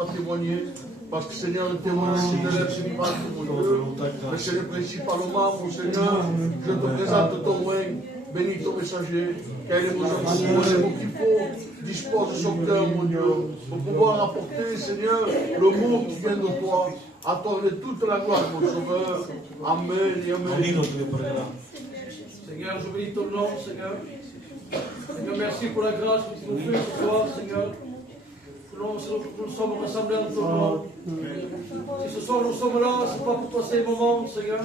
pas témoigner. Parce que Seigneur, le témoignage de l'être, c'est pas mon Dieu. Mais c'est le principalement, mon Seigneur. Je te présente ton règne. Bénis ton messager. Quel est mon mot qu'il faut. Dispose de son cœur, mon Dieu. Pour pouvoir apporter, Seigneur, le mot qui vient de toi. Accorde toute la gloire, mon Sauveur. Amen et amen. Seigneur, je bénis ton nom, Seigneur. Seigneur, merci pour la grâce que tu nous fais ce soir, Seigneur. Nous sommes rassemblés en ton nom. Si ce soir nous sommes là, ce n'est pas pour passer les moments, Seigneur.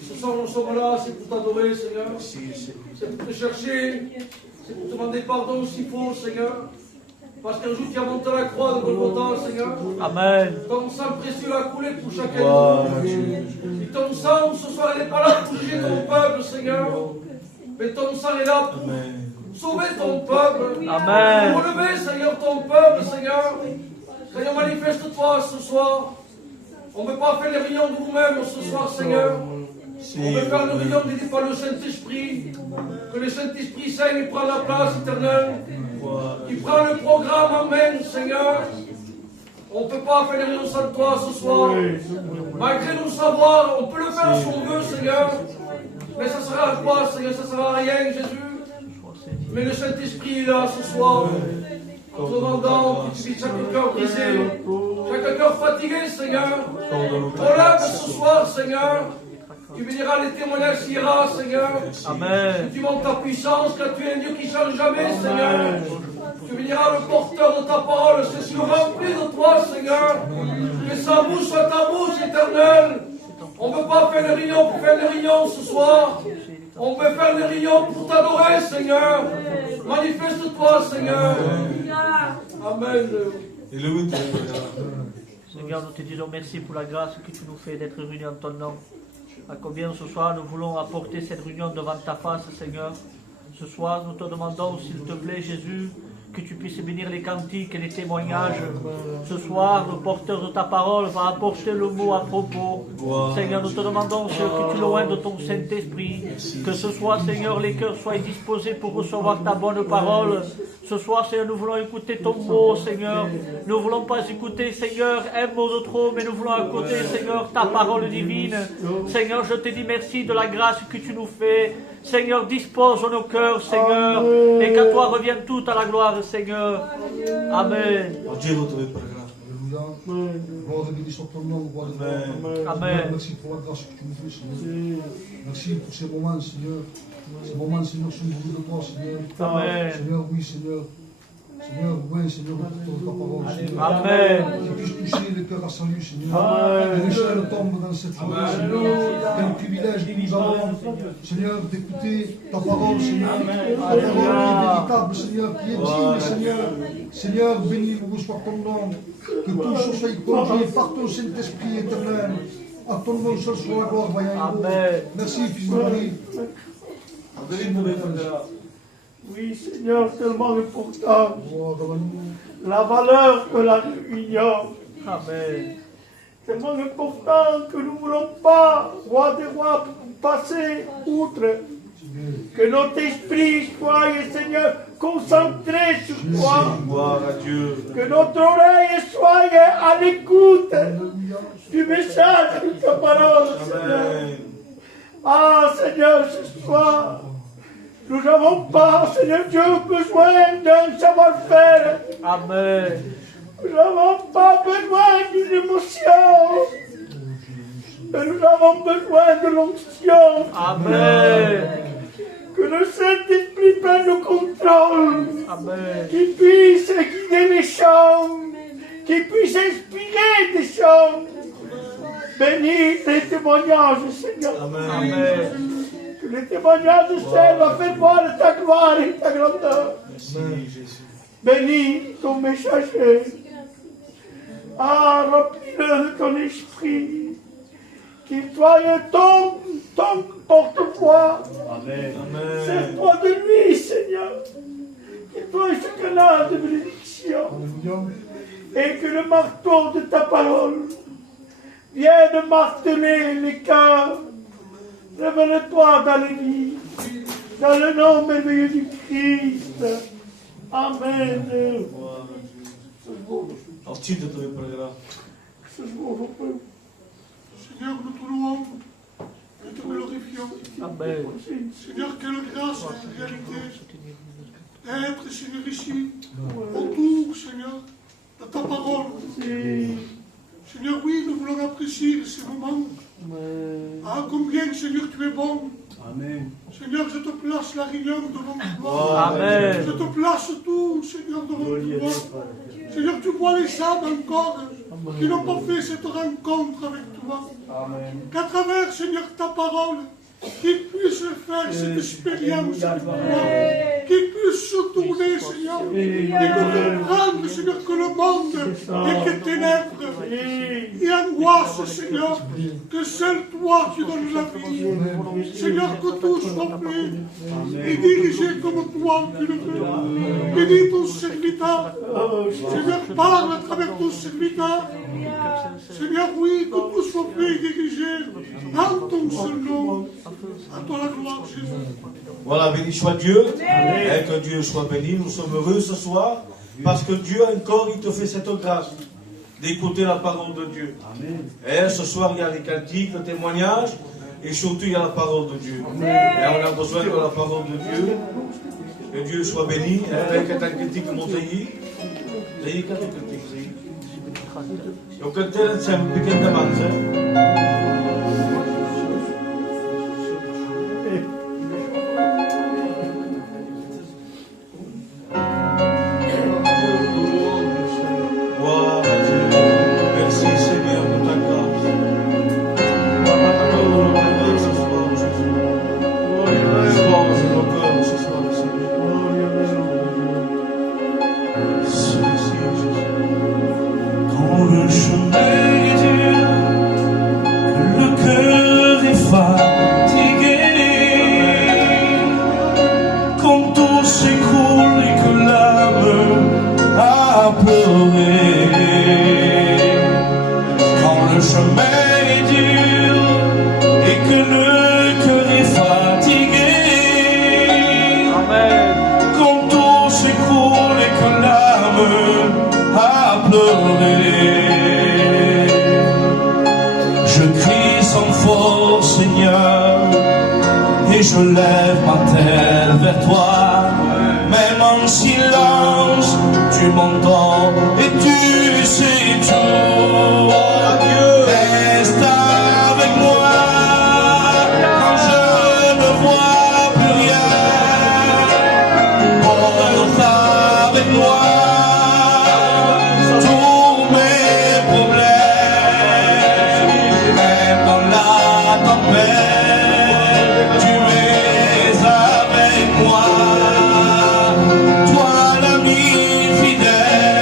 Si ce soir nous sommes là, c'est pour t'adorer, Seigneur. C'est pour te chercher. C'est pour te demander pardon s'il faut, Seigneur. Parce qu'un jour tu as monté la croix de Golgotha, Seigneur. Amen. Ton sang précieux a coulé pour chacun de nous. Et ton sang, ce soir, il n'est pas là pour juger ton peuple, Seigneur. Mais ton sang est là pour sauver ton peuple. Amen. Pour relever, Seigneur, ton peuple, Seigneur. Seigneur, manifeste-toi ce soir. On ne veut pas faire les réunions de nous-mêmes ce soir, Seigneur. On veut faire les réunions dédiées par le Saint-Esprit. Que le Saint-Esprit saigne et prend la place éternelle. Il prend le programme, Amen, Seigneur. On ne peut pas faire les réunions sans toi ce soir. Malgré nos savoirs, on peut le faire si on veut, Seigneur. Mais ça sera à quoi, Seigneur? Ça sera à rien, Jésus. Mais le Saint-Esprit est là ce soir. En te demandant que tu vis chaque cœur brisé, chaque cœur fatigué, Seigneur. Relève ce soir, Seigneur. Tu béniras les témoignages qui ira, Seigneur. Amen. Tu montres ta puissance, car tu es un Dieu qui ne change jamais, Seigneur. Tu béniras le porteur de ta parole, c'est sur rempli de toi, Seigneur. Que sa bouche soit ta bouche éternelle. On ne veut pas faire les réunions pour faire les réunions ce soir. On veut faire les réunions pour t'adorer, Seigneur. Manifeste-toi, Seigneur. Amen. Seigneur, nous te disons merci pour la grâce que tu nous fais d'être réunis en ton nom. À combien ce soir nous voulons apporter cette réunion devant ta face, Seigneur. Ce soir, nous te demandons, s'il te plaît, Jésus, que tu puisses bénir les cantiques et les témoignages. Ce soir, le porteur de ta parole va apporter le mot à propos. Seigneur, nous te demandons que tu loin de ton Saint-Esprit. Que ce soir, Seigneur, les cœurs soient disposés pour recevoir ta bonne parole. Ce soir, Seigneur, nous voulons écouter ton mot, Seigneur. Nous ne voulons pas écouter, Seigneur, un mot de trop, mais nous voulons écouter, Seigneur, ta parole divine. Seigneur, je te dis merci de la grâce que tu nous fais. Seigneur, dispose nos cœurs, Seigneur, et qu'à toi revienne toute à la gloire, Seigneur. Amen. Amen. Merci pour la grâce que tu nous fais, Seigneur. Merci pour ces moments, Seigneur. Ces moments, Seigneur, sont venus de toi, Seigneur. Amen. Seigneur, oui, Seigneur. Seigneur, oui, Seigneur, pour ta parole, Seigneur. Amen. Que tu puisses toucher les cœurs à salut, Seigneur. Amen. Que l'échelle tombe dans cette forêt, Seigneur. Quel privilège que nous avons, Seigneur, d'écouter ta parole, Seigneur. Ta parole qui est véritable, Seigneur, qui est digne, Seigneur. Seigneur, béni soit ton nom. Que tout ce soit conduit par ton Saint-Esprit éternel. À ton nom seul soit la gloire, vaillant héros. Merci, Fils de Marie. Oui, Seigneur, tellement important. La valeur que la réunion. Amen. Tellement important que nous ne voulons pas, roi des rois, passer outre. Que notre esprit soit, Seigneur, concentré sur toi. Que notre oreille soit à l'écoute du message de ta parole, Seigneur. Ah, Seigneur, ce soir, nous n'avons pas, Seigneur Dieu, besoin d'un savoir-faire. Amen. Nous n'avons pas besoin d'une émotion. Mais nous avons besoin de l'onction. Amen. Que le Saint-Esprit prenne le contrôle. Amen. Qu'il puisse guider les chants. Qu'il puisse inspirer des chants. Bénis les témoignages, Seigneur. Amen. Que les témoignages de celle va faire voir ta gloire et ta grandeur. Bénis ton messager. Ah, remplis-le de ton esprit. Qu'il soit ton porte-voix. Amen. Sers-toi de lui, Seigneur. Qu'il soit ce canal de bénédiction. Et que le marteau de ta parole vienne marteler les cœurs. Révèle-toi dans les vies. Dans le nom merveilleux du Christ. Amen. Отчитате ви проигра. Seigneur, nous te louons et te glorifions. Amen. Seigneur, quelle grâce et réalité d'être, Seigneur, ici, autour, Seigneur, de ta parole. Seigneur, oui, nous voulons apprécier ces moments. Ah, combien, Seigneur, tu es bon. Amen. Seigneur, je te place la réunion devant toi. Amen. Je te place tout, Seigneur, devant toi. Seigneur, tu vois les âmes encore qui n'ont pas fait cette rencontre avec toi. Qu'à travers, Seigneur, ta parole, qu'ils puissent faire cette expérience avec toi. Qu'ils puissent se tourner, Seigneur, et comprendre, Seigneur, que le monde est que ténèbres et angoisse, Seigneur, que seul toi qui donnes la vie. Seigneur, que tout soit fait et dirigé comme toi tu le veux. Bénis ton serviteur. Seigneur, parle à travers ton serviteur. Seigneur, oui, que tout soit fait et dirigé en ton seul nom. À toi la gloire, Jésus. Voilà, béni soit Dieu. Et que Dieu soit béni. Nous sommes heureux ce soir parce que Dieu encore, il te fait cette grâce d'écouter la parole de Dieu. Et ce soir, il y a les cantiques, le témoignage et surtout, il y a la parole de Dieu. Et on a besoin de la parole de Dieu. Que Dieu soit béni. Avec un cantique montaigné. Daí que tu cantiques. Eu cantei sempre pequena manza. Je lève ma tête vers toi, même en silence, tu m'entends et tu sais tout. Reste avec moi quand je ne vois plus rien. Porte avec moi tous mes problèmes, même dans la tempête. Toi l'ami fidèle.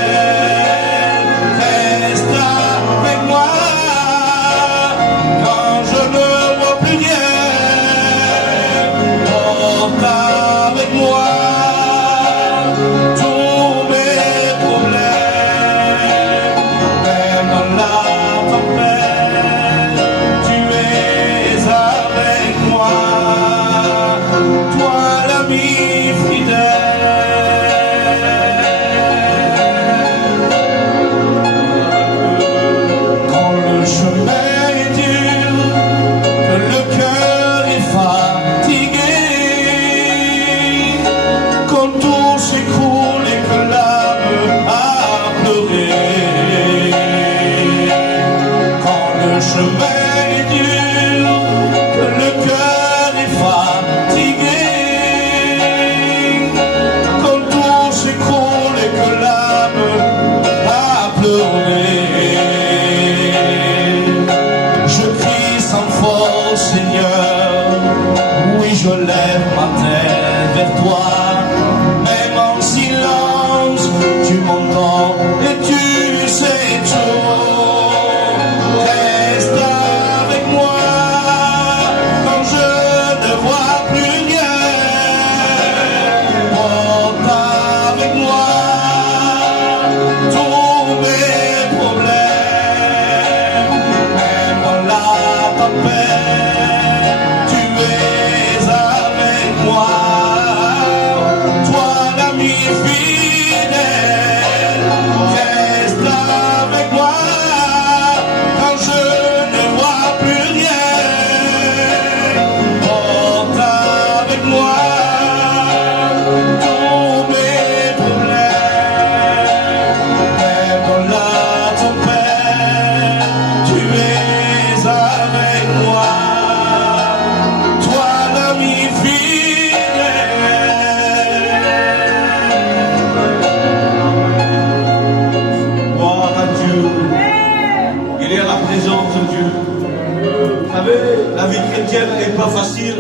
La vie chrétienne n'est pas facile.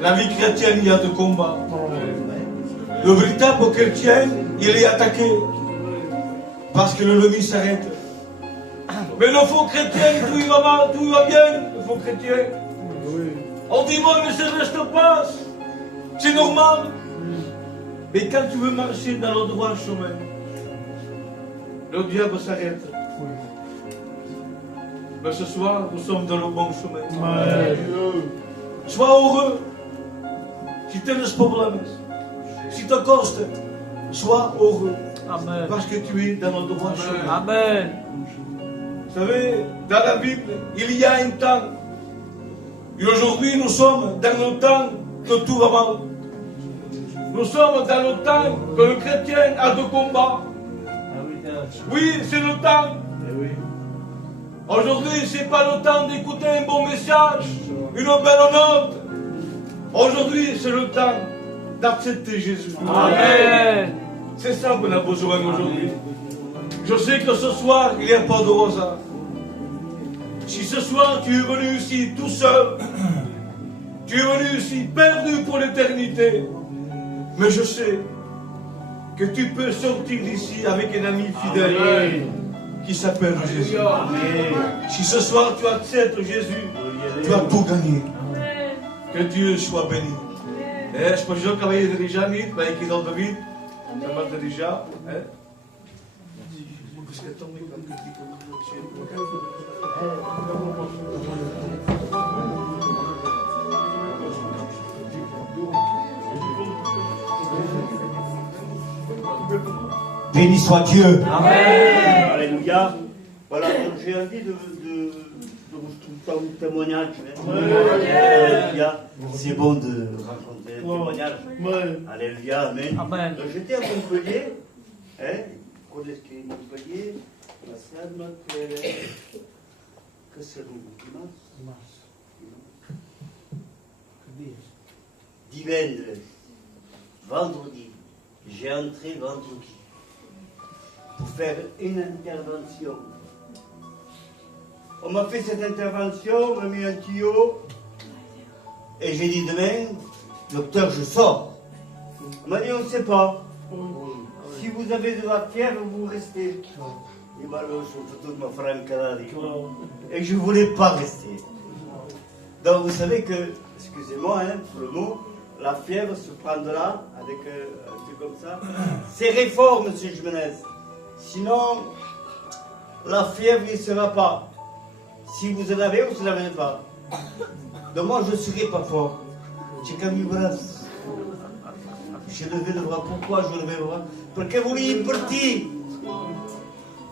La vie chrétienne, il y a de combats. Le véritable chrétien, il est attaqué. Parce que l'ennemi s'arrête. Mais le faux chrétien, tout va mal, tout va bien. Le faux chrétien. On dit, moi, mais ça reste pas. C'est normal. Mais quand tu veux marcher dans le droit chemin, le diable s'arrête. Mais ce soir, nous sommes dans le bon chemin. Sois heureux. Si tu as des problèmes, si tu costes, sois heureux. Amen. Parce que tu es dans le droit chemin. Amen. Vous savez, dans la Bible, il y a un temps. Et aujourd'hui, nous sommes dans le temps que tout va mal. Nous sommes dans le temps que le chrétien a de combat. Oui, c'est le temps. Aujourd'hui, ce n'est pas le temps d'écouter un bon message, une belle note. Aujourd'hui, c'est le temps d'accepter Jésus. Amen. C'est ça qu'on a besoin aujourd'hui. Je sais que ce soir, il n'y a pas de hasard. Si ce soir, tu es venu ici tout seul, tu es venu ici perdu pour l'éternité, mais je sais que tu peux sortir d'ici avec un ami fidèle qui s'appelle Jésus. Si ce soir tu acceptes Jésus, tu as tout gagné. Que Dieu soit béni. Je peux dire qu'il y a déjà mis, il y a David, ça va déjà. Béni soit Dieu. Amen. Alléluia. Voilà, donc j'ai envie de vous faire un témoignage. Alléluia. C'est bon de raconter un témoignage. Alléluia. Amen. Amen. Donc j'étais à Montpellier. Connaissez Montpellier. La salle, que c'est Divendres, vendredi, j'ai entré vendredi pour faire une intervention. On m'a fait cette intervention, on m'a mis un tuyau et j'ai dit demain, docteur, je sors. On m'a dit on ne sait pas. Si vous avez de la fièvre, vous restez. Il m'a surtout ma franca et je ne voulais pas rester. Donc vous savez que, excusez-moi pour le mot, la fièvre se prendra avec un truc comme ça. C'est réforme, M. Jimenez. Sinon, la fièvre ne sera pas. Si vous en avez ou vous n'en avez pas. Donc moi, je ne serai pas fort. J'ai qu'à mes bras. J'ai levé le bras. Pourquoi je levais le bras? Parce que vous l'avez parti.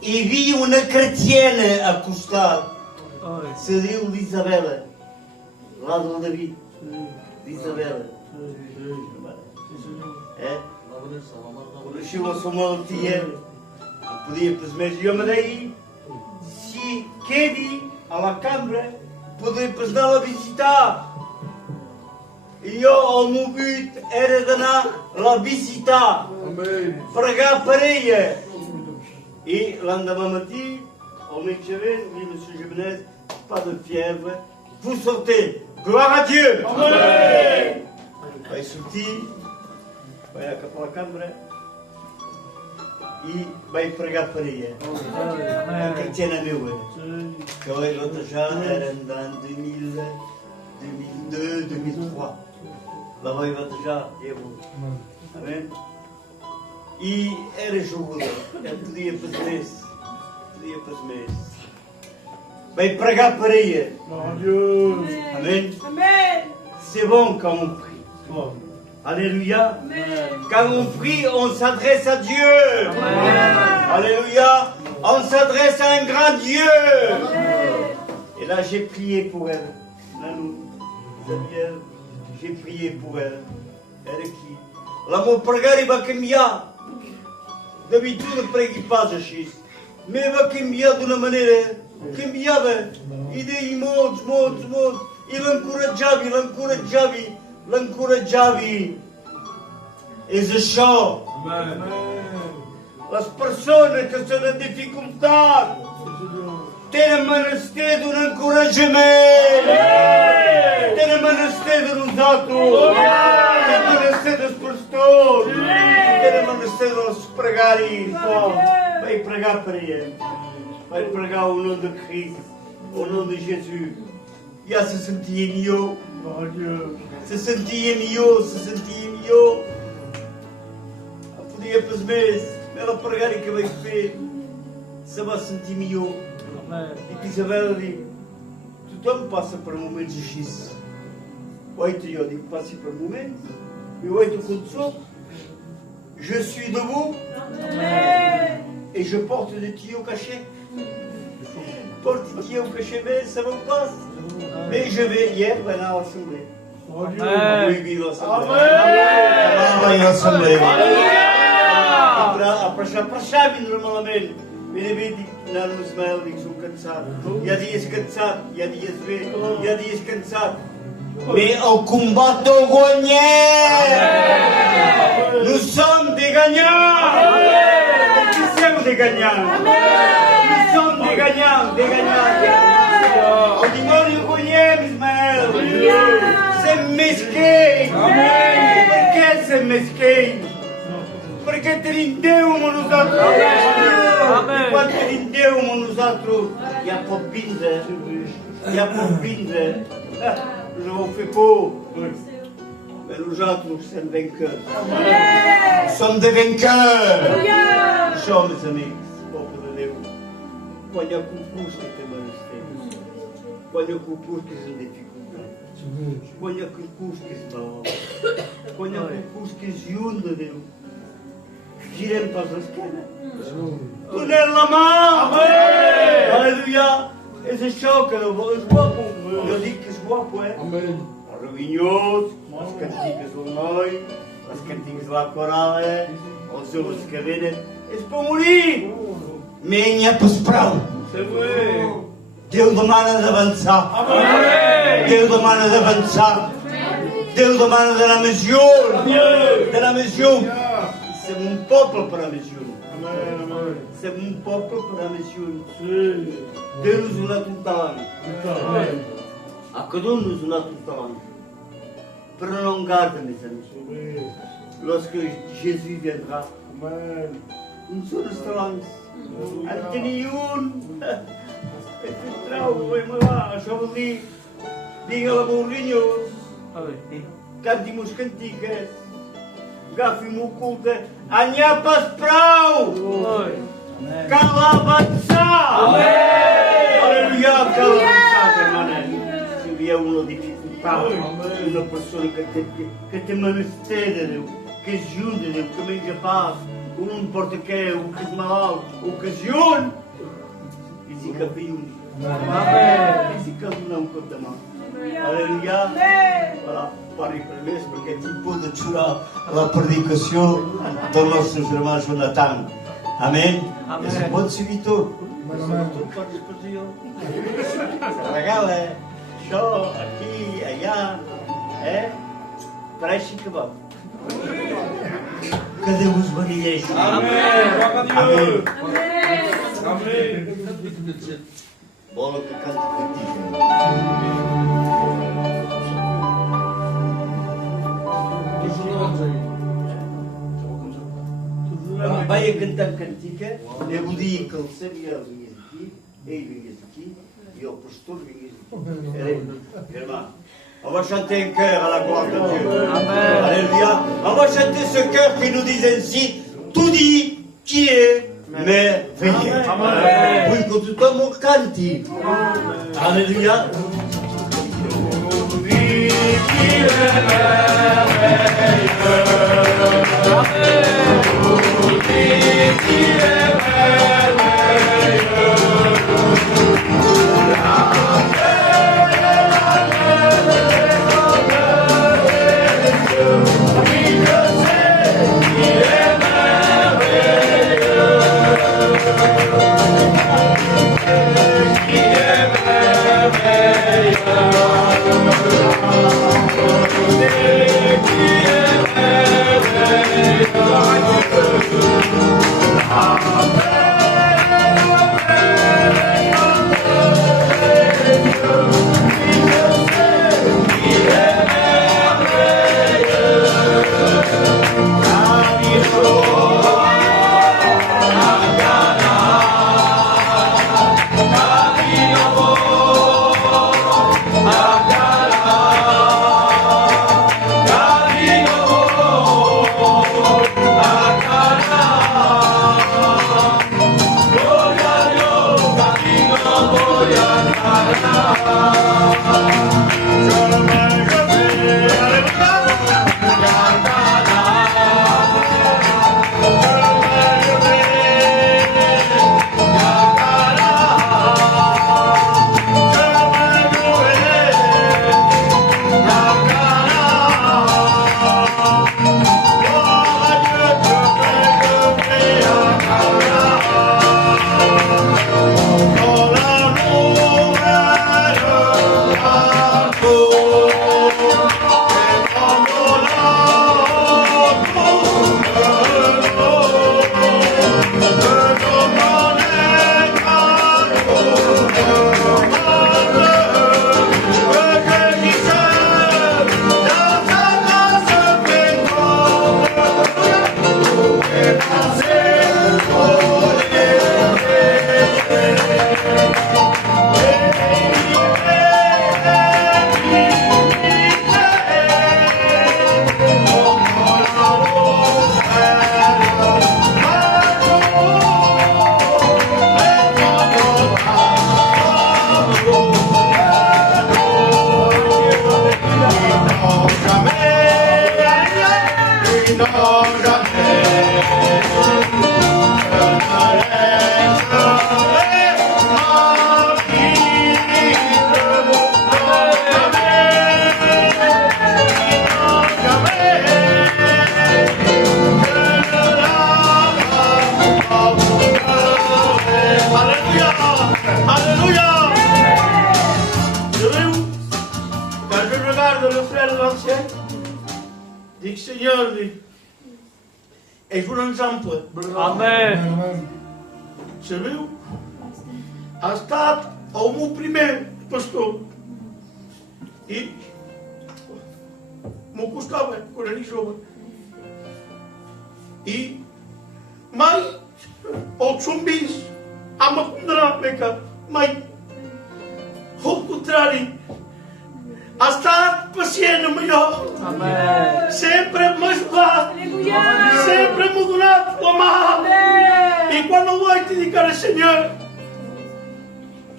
Il vit une chrétienne à Coustal. C'est Rio d'Isabelle. Là dans David. D'Isabelle. Conoscevo sua malattia, non podia perceber me daí. Se chiedi alla Camera, poder andare a visitare. Io il mio but era di andare a visitare, pregare per ella. E l'endemain matin, on m'écrivait, oui, monsieur Jimenez, pas de fièvre, vous sortez. Gloire à Dieu! Amen! Vai sortir, vai para a Câmara e vai pregar para ela. A chrétienne meu, que l'autre já era en 2002, 2003. Lá vai já, eu. Amém? E era juguda, ele podia fazer isso. Vai pregar para ela. Amen. Amen. C'est bon quand on prie. Alléluia. Quand on prie, on s'adresse à Dieu. Alléluia. On s'adresse à un grand Dieu. Et là, j'ai prié pour elle. Nanou, j'ai prié pour elle. Elle est qui? L'amour pregare va cambiare. D'habitude, ne preghi pas, je suis. Mais va cambiare d'una maniera. Cambiava. Idei molti. E l'incoraggiavi. E això. Les persones que sono in difficoltà. tenen menester d'un encoratjament. Tenen menester de nosaltres. Tenen menester dels pastors. Tenen menester dels pregaris. Vaig pregar per ell. Vaig pregar au nom de Christ, au nom de Jésus. Ja se sentia millor. Se sentia millor. Podia pas més. La pregària que vaig fer se va sentir millor. I que Isabel diu, tothom passa per moments així. Oita, jo dic, passi per moments. I oita, com soc, je suis debout et je porte des tuyaux cachés. Porte des tuyaux cachés, mais ça me passe. Mais je vais hier aller à l'assemblée. Oui, l'assemblée. Après vindre malament. Vine bé, dic, nano Ismael, dic, som cansat. Hi ha dies cansat, hi ha dies bé, hi ha dies cansat. Mais au combat de gagner! Nous sommes des gagnants! Nous sommes des gagnants! Nous sommes des gagnants, des gagnants! Au dimoni guanyem, Ismael! C'est mesquin! Per què c'est mesquin? Perquè tenim Déu amb nosaltres! I quan tenim Déu amb nosaltres, ja pot vindre. Us heu fet por, mais nosaltres som vainqueurs. Som des vainqueurs! Això, mes amics, poble de Déu, quan hi ha concurs que té menester, quan hi ha concurs que és en dificultat, quan hi ha concurs que és malalt, quan hi ha concurs que és lluny de Déu, girem pas l'esquena. Donem la mà! Aleluia! És això que no vol, és guapo. Jo dic que és guapo, Els revinyós, les cantiques del noi, les cantiques de la corala, els joves que venen. És per morir! Mais n'hi ha pas prou. Déu demana d'avançar. Déu demana d'avançar. Déu demana d'anar més lluny. D'anar més lluny. Som un poble per anar més lluny. Som un poble per anar més lluny. Déu nos ha donat un talent. A cada un nos ha donat un talent. Però no en garda, mes amics. Lorsque Jésus viendra, un són els talents. En tenir un. És un trau, això vol dir, digue la Mourinhos, canti-mos cantiques, agafi-m'ho culte, n'hi ha pas prou! Cal avançar! Aleluia, cal avançar, germanes. Si veieu una dificultat, una persona que té menester de Déu, que és lluny de Déu, que menja pas, o no importa què, o que és malalt, o que és lluny, i si que fi un. I si cal donar un cop de mà. Aleluia. Voilà, parli per més, perquè tinc por de xurar la predicació del nostre germà Jonathan. Amén. És un bon servitor. Tu parles per jo. Se regala. Això, aquí, allà. Pareixi que va. Que Déu us beneixi. Amén. Amén. Volen que canti cantiga. Vaig a cantar cantica, i volia que el Samuel vingués aquí, ell vingués aquí, i el pastor vingués aquí. Germà, on va chanter un cœur à la gloire de Dieu. Alléluia. On va chanter ce cœur qui nous dit ainsi, tout dit qui est merveilleux. Vull que tothom ho canti. Alléluia. Seigneur, és un exemple. Amen. Amen. Sabeu? Ha estat el meu primer pastor. I m'ho costava quan era jove. I mai els zombis han condenat a cap. Mai. Al contrari, ha estat pacient amb allò. Amen. Sempre m'ha ajudat. Sempre m'ha donat la mà. I quan el vaig dedicar al Senyor,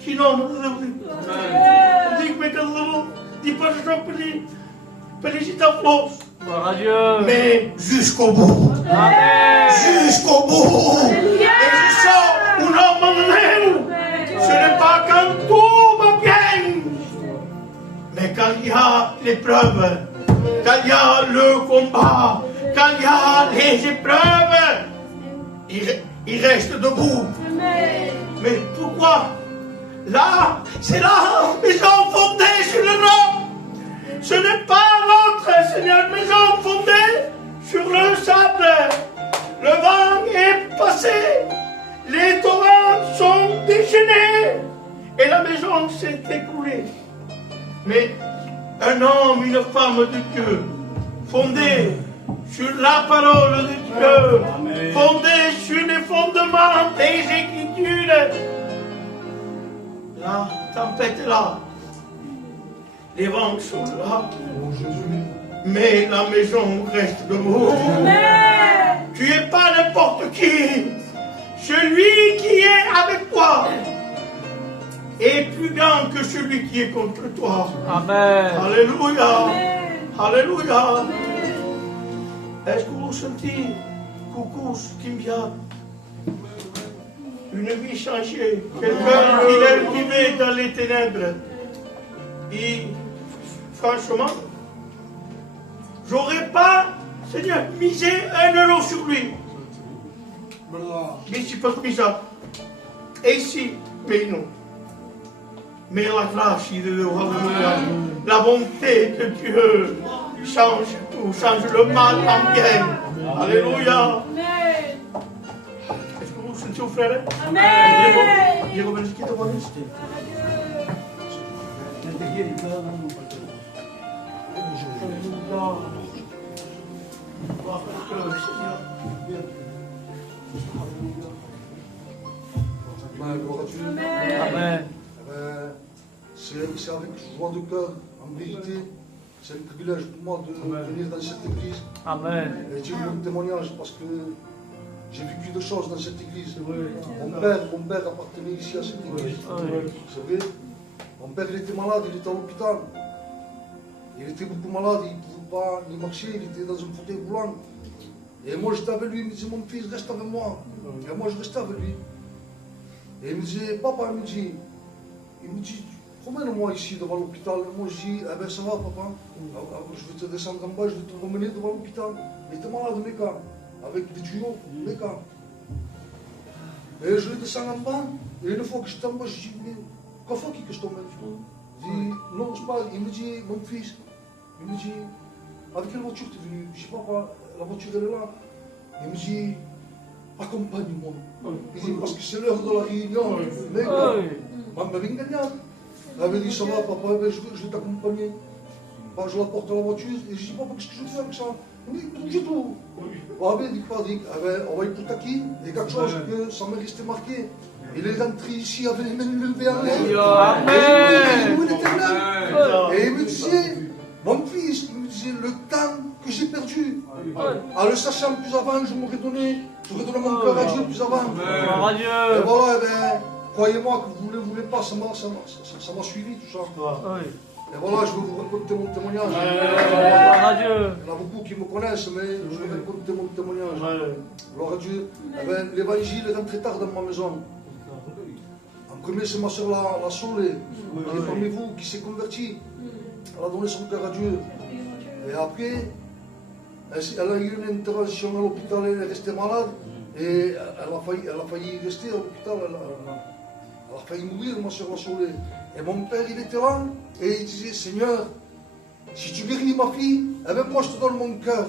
quin home de Déu diu. Ho dic bé que de debò. Dic pas això per agitar flors. Gloire à Dieu. Mais jusqu'au bout. Amen. Jusqu'au bout. Et je sens un homme en Déu. Ce n'est pas quand tout va bien, mais quand il y a l'épreuve, quand il y a le combat, quand il y a les épreuves, il reste debout. Mais pourquoi? Là, c'est la maison fondée sur le roc. Ce n'est pas notre Seigneur, maison fondée sur le sable. Le vent est passé, les torrents sont déchaînés et la maison s'est écroulée. Mais un homme, une femme de Dieu, fondée sur la parole de Dieu, fondée sur les fondements des Écritures, la tempête est là, les vents sont là, mais la maison reste debout. Tu n'es pas n'importe qui. Celui qui est avec toi est plus grand que celui qui est contre toi. Amen. Alléluia. Alléluia. Est-ce que vous sentez, coucou, Kimbia, une vie changée? Quelqu'un qui vivait dans les ténèbres. Et franchement, j'aurais pas, Seigneur, misé un euro sur lui. Mais c'est pas mis ça. Et ici, mais non. Mais la grâce de Dieu, alléluia. La bonté de Dieu change tout, change le mal en bien. Alléluia. Est-ce que vous sentez, frère? Amen. Diego Benedicto, vous êtes Amen. C'est avec joie de cœur, en vérité, c'est un privilège pour moi de venir dans cette église. Amen. Et dire mon témoignage parce que j'ai vécu des choses dans cette église. Mon père appartenait ici à cette église. C'est vrai. Mon père il était malade, il était à l'hôpital. Il était beaucoup malade, il ne pouvait pas ni marcher, il était dans un fauteuil roulant. Et moi j'étais avec lui, il me disait mon fils reste avec moi. Et moi je restais avec lui. Et il me disait, papa, il me dit, promène-moi ici devant l'hôpital. Et moi je dis, eh ben ça va papa, je vais te descendre en bas, je vais te promener devant l'hôpital. Il était malade, Meka, avec des tuyaux, Meka. Et je le descends en bas, et une fois que je suis en bas, je dis, mais quoi faut-il que je tombe? Je dis, non, c'est pas. Il me dit, mon fils, il me dit, avec quelle voiture tu es venu? Je dis, papa, la voiture elle est là. Il me dit, accompagne-moi. Il dit, parce que c'est l'heure de la réunion. Mais maman avait gagné. Elle avait dit, ça va, papa, je vais t'accompagner. Je la porte à la voiture et je dis, papa, qu'est-ce que je vais faire avec ça? Il me dit, tout du tout. On va écouter qui? Il y a quelque chose que ça m'est resté marqué. Il est rentré ici avec les mains levées en l'air. Et il me disait, mon fils, il me disait, le temps que j'ai perdu, en le sachant plus avant, je m'aurais donné mon cœur à Dieu plus avant. Et voilà, croyez-moi que vous ne voulez pas, ça m'a suivi tout ça. Et voilà, je vais vous raconter mon témoignage. Il y en a beaucoup qui me connaissent, mais je vais vous raconter mon témoignage. Gloire à Dieu. L'évangile est rentré tard dans ma maison. En premier, c'est ma soeur la Solé, qui est parmi vous, qui s'est convertie. Elle a donné son cœur à Dieu. Et après, elle a eu une intervention à l'hôpital, elle est restée malade. Et elle a failli rester à l'hôpital. Elle a failli mourir, ma soeur la Solé. Et mon père, il était là, et il disait, Seigneur, Si tu guéris ma fille, eh ben moi je te donne mon cœur.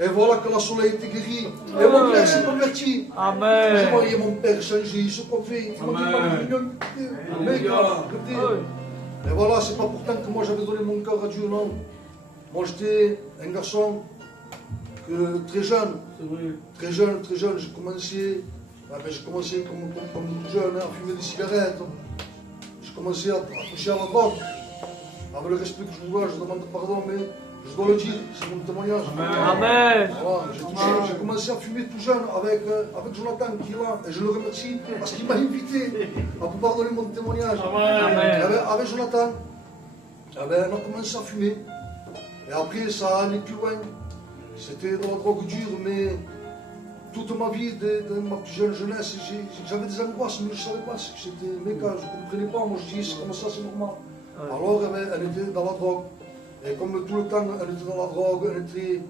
Et voilà que la soleil était guérie. Et mon père s'est converti. Amen. J'ai voyé mon père changer, il se convertit. Il m'a dit, et voilà, c'est pas pourtant que moi j'avais donné mon cœur à Dieu, non. Moi j'étais un garçon très jeune, j'ai commencé comme tout jeune à fumer des cigarettes. J'ai commencé à toucher à la drogue. Avec le respect que je vous dois, je demande pardon, mais je dois le dire, c'est mon témoignage. Amen. Voilà, j'ai commencé à fumer tout jeune avec Jonathan qui est là, et je le remercie parce qu'il m'a invité à pouvoir donner mon témoignage. Amen. Avec Jonathan, on a commencé à fumer. Et après, ça allait plus loin. C'était de la drogue dure, mais toute ma vie, de ma plus jeune jeunesse, j'avais des angoisses, mais je ne savais pas ce que c'était. Mais quand je ne comprenais pas, moi je disais, c'est comme ça, c'est normal. Alors, elle était dans la drogue. Et comme tout le temps, elle était dans la drogue, elle était,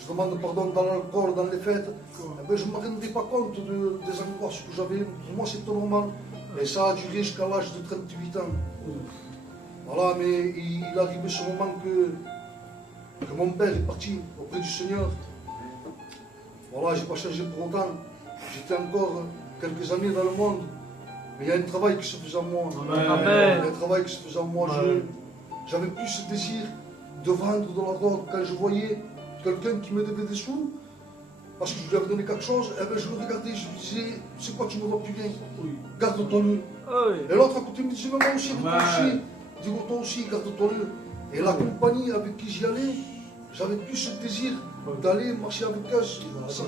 je demande pardon, dans l'alcool, dans les fêtes, je ne me rendais pas compte des angoisses que j'avais. Pour moi, c'était normal. Et ça a duré jusqu'à l'âge de 38 ans. Voilà, mais il arrivait ce moment que mon père est parti auprès du Seigneur. Voilà, je n'ai pas changé pour autant. J'étais encore quelques années dans le monde. Mais il y a un travail qui se faisait en moi. Amen. Il y a un travail qui se faisait en moi. J'avais plus ce désir de vendre de la drogue. Quand je voyais quelqu'un qui me devait des sous, parce que je lui avais donné quelque chose, je le regardais, je lui disais, c'est quoi, tu me vois plus bien? Garde-toi-le. Et l'autre à côté me disait, mais moi aussi, toi aussi. Je dis, toi aussi, garde-toi-le. Et la compagnie avec qui j'y allais, j'avais plus ce désir d'aller marcher avec eux. Ça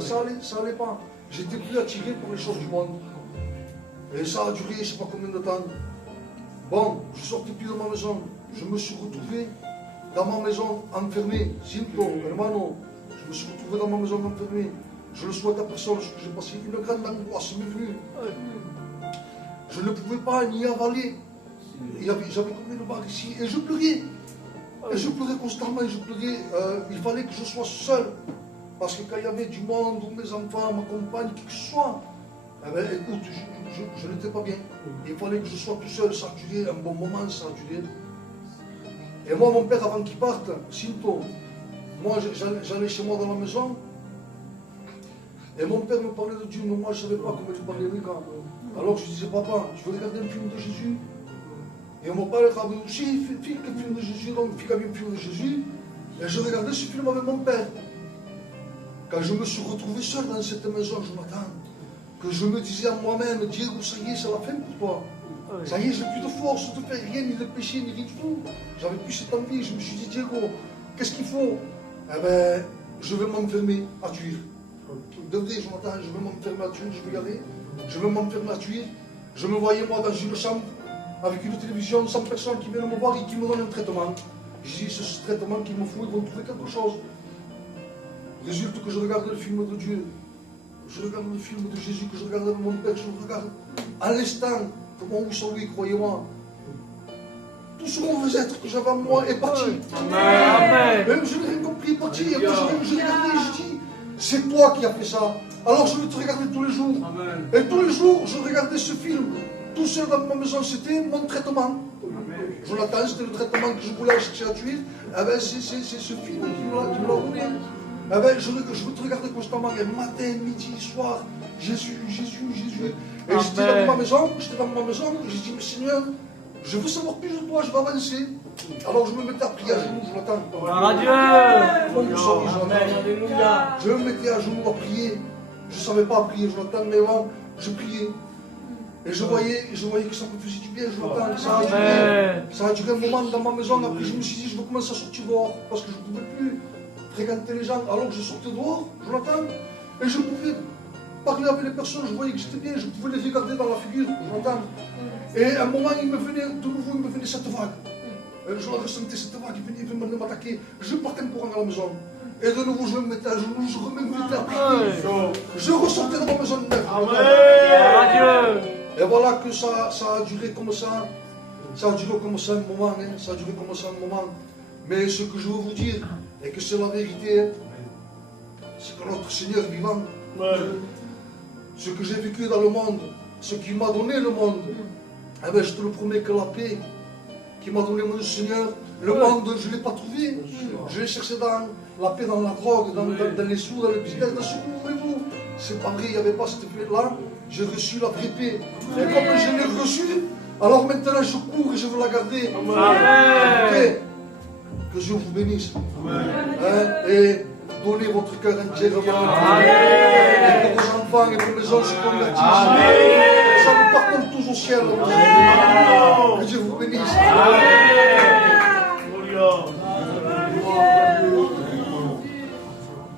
allait pas. J'étais plus attiré pour les choses du monde. Et ça a duré, je ne sais pas combien de temps. Bon, je sortais plus de ma maison. Je me suis retrouvé dans ma maison enfermé. Sinto, hermano, je me suis retrouvé dans ma maison enfermé. Je le souhaite à personne, parce que j'ai passé une grande angoisse m'est venue. Je ne pouvais pas ni avaler. J'avais commis le bar ici et je pleurais. Et je pleurais constamment, je pleurais. Il fallait que je sois seul. Parce que quand il y avait du monde, ou mes enfants, ma compagne, qui que ce soit, écoute, je n'étais pas bien. Il fallait que je sois tout seul, ça a duré un bon moment, ça a duré. Et moi, mon père, avant qu'il parte, Sinto, moi j'allais chez moi dans la maison, et mon père me parlait de Dieu, mais moi je ne savais pas comment il parlait avec moi. Alors je disais, papa, tu veux regarder un film de Jésus? Et mon père avait aussi fait un film de Jésus, donc il avait un film de Jésus, et je regardais ce film avec mon père. Quand je me suis retrouvé seul dans cette maison, je m'attends. Que je me disais à moi-même, Diego, ça y est, c'est la fin pour toi. Ça y est, j'ai plus de force de faire rien, ni de péché, ni rien du tout. J'avais plus cette envie. Je me suis dit, Diego, qu'est-ce qu'il faut? Je vais m'enfermer à tuer. Devenez, Jonathan, je vais m'enfermer à tuer, je vais y aller. Je vais m'enfermer à tuer. Je me voyais, moi, dans une chambre, avec une télévision, 100 personnes qui viennent me voir et qui me donnent un traitement. Je dis, c'est ce traitement qu'il me faut, ils vont trouver quelque chose. Résultat que je regarde le film de Dieu. Je regarde le film de Jésus que je regarde avec mon père, je le regarde à l'instant, comment vous savez, croyez-moi. Tout ce mauvais être que j'avais en moi est parti. Amen. Même je n'ai rien compris, parti. Et quand je regardais, je dis, c'est toi qui as fait ça. Alors je vais te regarder tous les jours. Et tous les jours, je regardais ce film. Tout seul dans ma maison, c'était mon traitement. Jonathan, c'était le traitement que je voulais chercher à tuer. C'est ce film qui me l'a donné. Je veux te regarder constamment, matin, midi, soir, Jésus. Et j'étais dans ma maison, j'ai dit, mais Seigneur, je veux savoir plus de toi, je vais avancer. Alors je me mettais à prier à genoux, Jonathan. Je me mettais à genoux à prier. Je ne savais pas prier, Jonathan, mais moi, je priais. Et je voyais que ça me faisait du bien, Jonathan. Ça a duré un moment dans ma maison, après je me suis dit, je vais commencer à sortir dehors, parce que je ne pouvais plus fréquenter les gens. Alors je sortais dehors, Jonathan, et je pouvais parler avec les personnes, je voyais que j'étais bien, je pouvais les regarder dans la figure, Jonathan. Et à un moment, de nouveau, il me venait cette vague. Je ressentais cette vague, il venait m'attaquer. Je partais en courant à la maison. Et de nouveau, je me mettais à genoux, je me mettais à prier. Je ressortais de ma maison de neuf. Et voilà que ça a duré comme ça. Ça a duré comme ça un moment, hein. Ça a duré comme ça un moment. Mais ce que je veux vous dire, et que c'est la vérité, c'est que notre Seigneur est vivant. Ce que j'ai vécu dans le monde, ce qu'il m'a donné le monde, je te le promets que la paix qui m'a donné mon Seigneur. Le monde, je ne l'ai pas trouvé. Je l'ai cherché dans la paix, dans la drogue, dans les sous, dans le business, dans ce que vous voulez vous. C'est pas vrai, il n'y avait pas cette paix-là. J'ai reçu la vraie paix. Et comme je l'ai reçue, alors maintenant je cours et je veux la garder. Amen. Que Dieu vous bénisse. Et donnez votre cœur entièrement. Et pour vos enfants et pour les autres se convertissent. Ça nous partons tous au ciel. Que Dieu vous bénisse.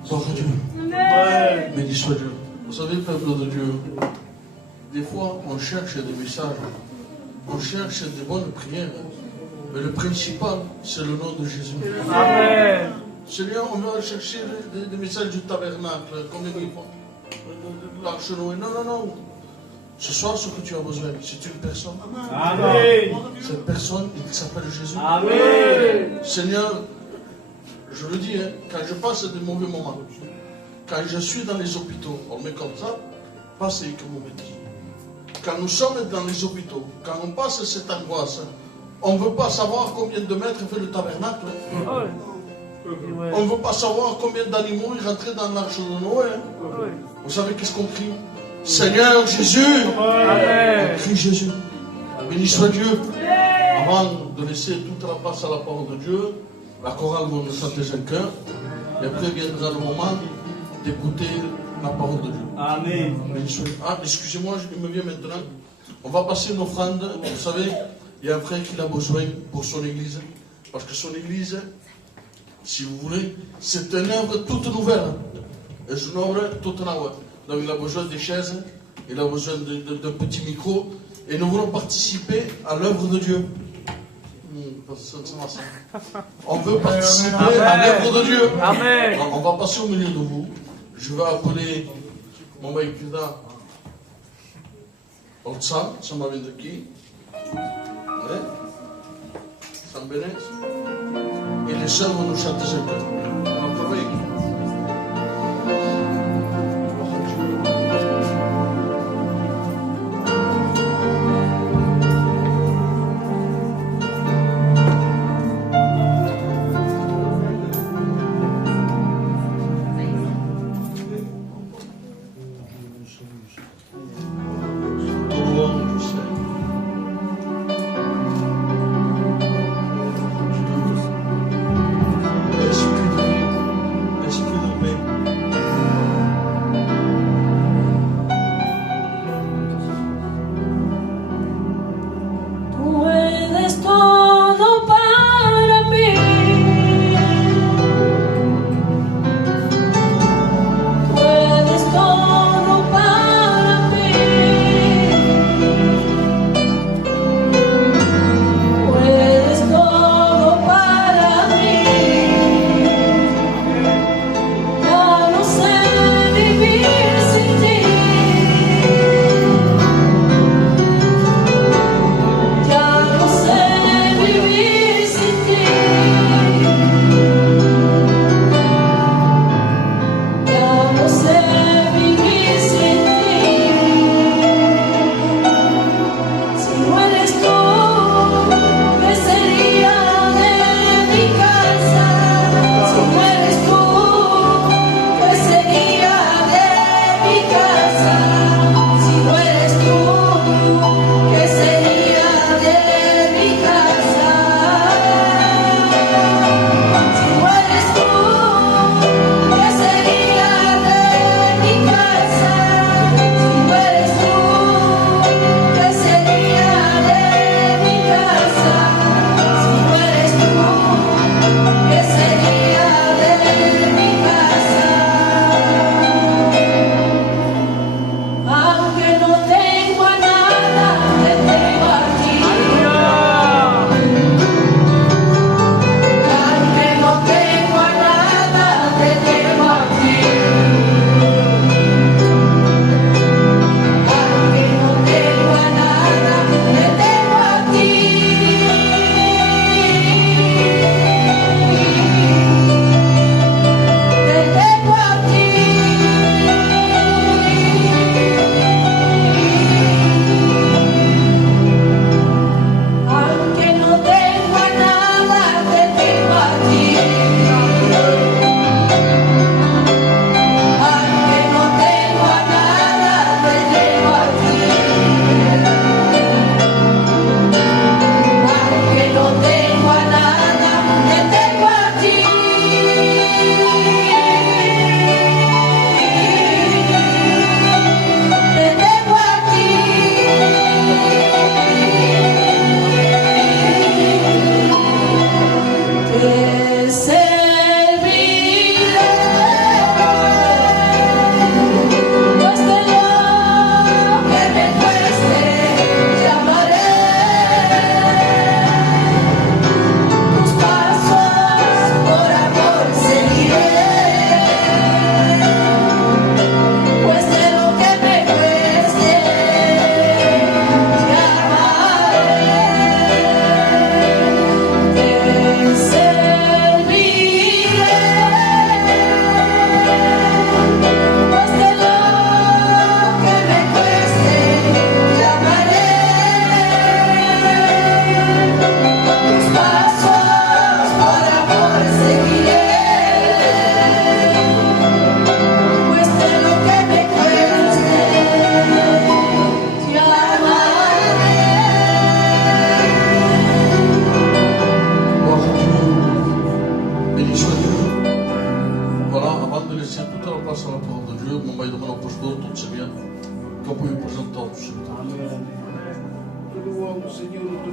Gloire à Dieu. Béni soit Dieu. Vous savez, peuple de Dieu, des fois on cherche des messages, on cherche des bonnes prières, mais le principal, c'est le nom de Jésus. Amen. Seigneur, on va chercher des messages du tabernacle, combien il faut, l'arche de Noé. Non, non, non. Ce soir, ce que tu as besoin, c'est une personne. Amen. Cette personne, il s'appelle Jésus. Amen. Seigneur, je le dis, quand je passe des mauvais moments, quand je suis dans les hôpitaux, on met comme ça, passez comme on me dit. Quand nous sommes dans les hôpitaux, quand on passe cette angoisse, on ne veut pas savoir combien de mètres fait le tabernacle. On ne veut pas savoir combien d'animaux ils rentraient dans l'arche de Noé. Vous savez qu'est-ce qu'on crie? Seigneur Jésus! On crie Jésus. Béni soit Dieu. Avant de laisser toute la place à la parole de Dieu, la chorale va nous chanter un chœur. Et après viendra le moment d'écouter la parole de Dieu. Amen. Béni soit Dieu. Ah, excusez-moi, je me viens maintenant. On va passer une offrande. Vous savez, il y a un frère qui a besoin pour son église. Parce que son église, si vous voulez, c'est une œuvre toute nouvelle. Et c'est une œuvre toute nouvelle. Donc il a besoin des chaises, il a besoin d'un petit micro. Et nous voulons participer à l'œuvre de Dieu. On veut participer à l'œuvre de Dieu. Amen. On va passer au milieu de vous. Je vais appeler mon maïkida Otsa, ça m'a venu de qui? San Benet. Et les sœurs vont nous chanter ce chœur. On va trouver. Esprit de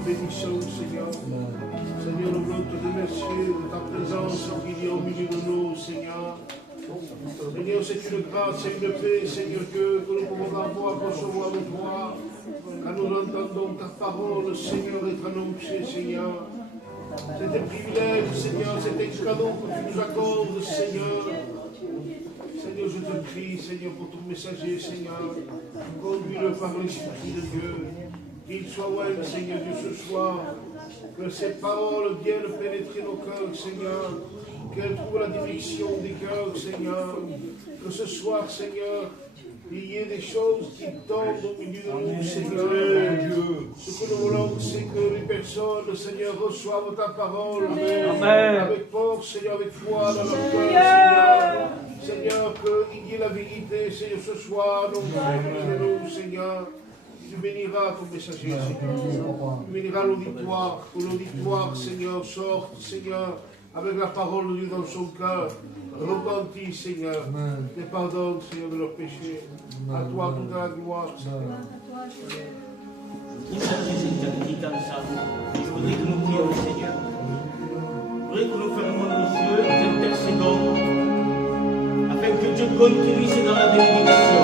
te bénissons, Seigneur. Seigneur, nous voulons te remercier de ta présence qui est au milieu de nous, Seigneur. Seigneur, c'est une grâce et une paix, Seigneur Dieu, que nous pouvons avoir, recevoir de toi. Quand nous entendons ta parole, Seigneur, être annoncée, Seigneur. C'est un privilège, Seigneur, c'est un cadeau que tu nous accordes, Seigneur. Seigneur, je te prie, Seigneur, pour ton messager, Seigneur. Conduis-le par l'Esprit de Dieu. Qu'il soit loin, Seigneur Dieu, ce soir. Que ces paroles viennent pénétrer nos cœurs, Seigneur. Qu'elles trouvent la direction des cœurs, Seigneur. Que ce soir, Seigneur, il y ait des choses qui tombent au milieu de nous, Seigneur. Ce que nous voulons, c'est que les personnes, Seigneur, reçoivent ta parole. Amen. Avec force, Seigneur, avec foi dans leur cœur, Seigneur. Seigneur, qu'il y ait la vérité, Seigneur, ce soir, dans nous, Seigneur. Tu béniras ton messager, Seigneur. Tu béniras l'auditoire, que l'auditoire, Seigneur, sorte, Seigneur, avec la parole de Dieu dans son cœur. Repentis, Seigneur, et pardonne, Seigneur, de leurs péchés. À toi toute la gloire, Seigneur. Je voudrais que nous prions le Seigneur. Je voudrais que nous fermions nos yeux, nous intercédons, afin que Dieu continue dans la bénédiction.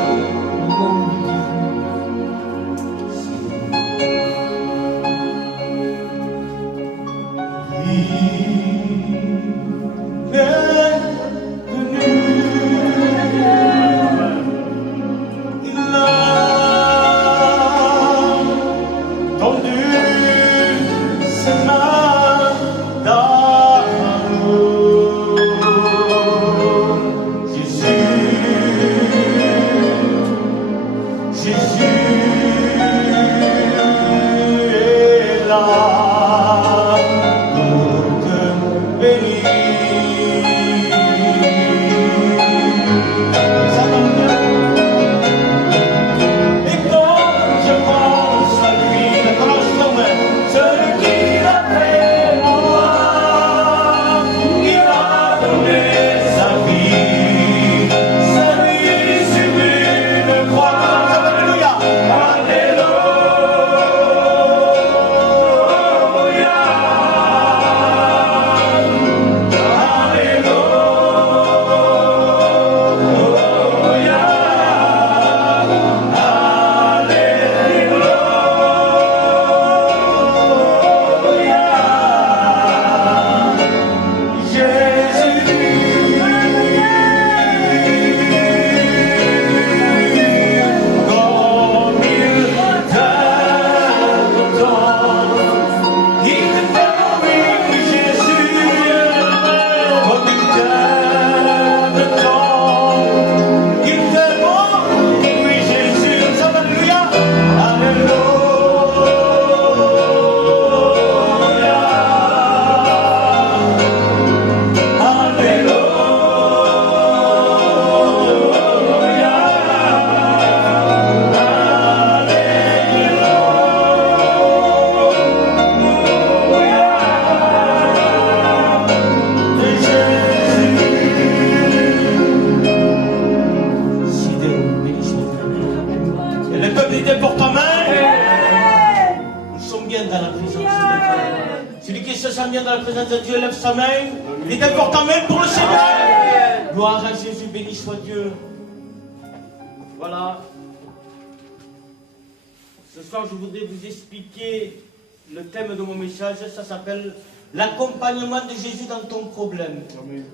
Ça s'appelle l'accompagnement de Jésus dans ton problème. Amen.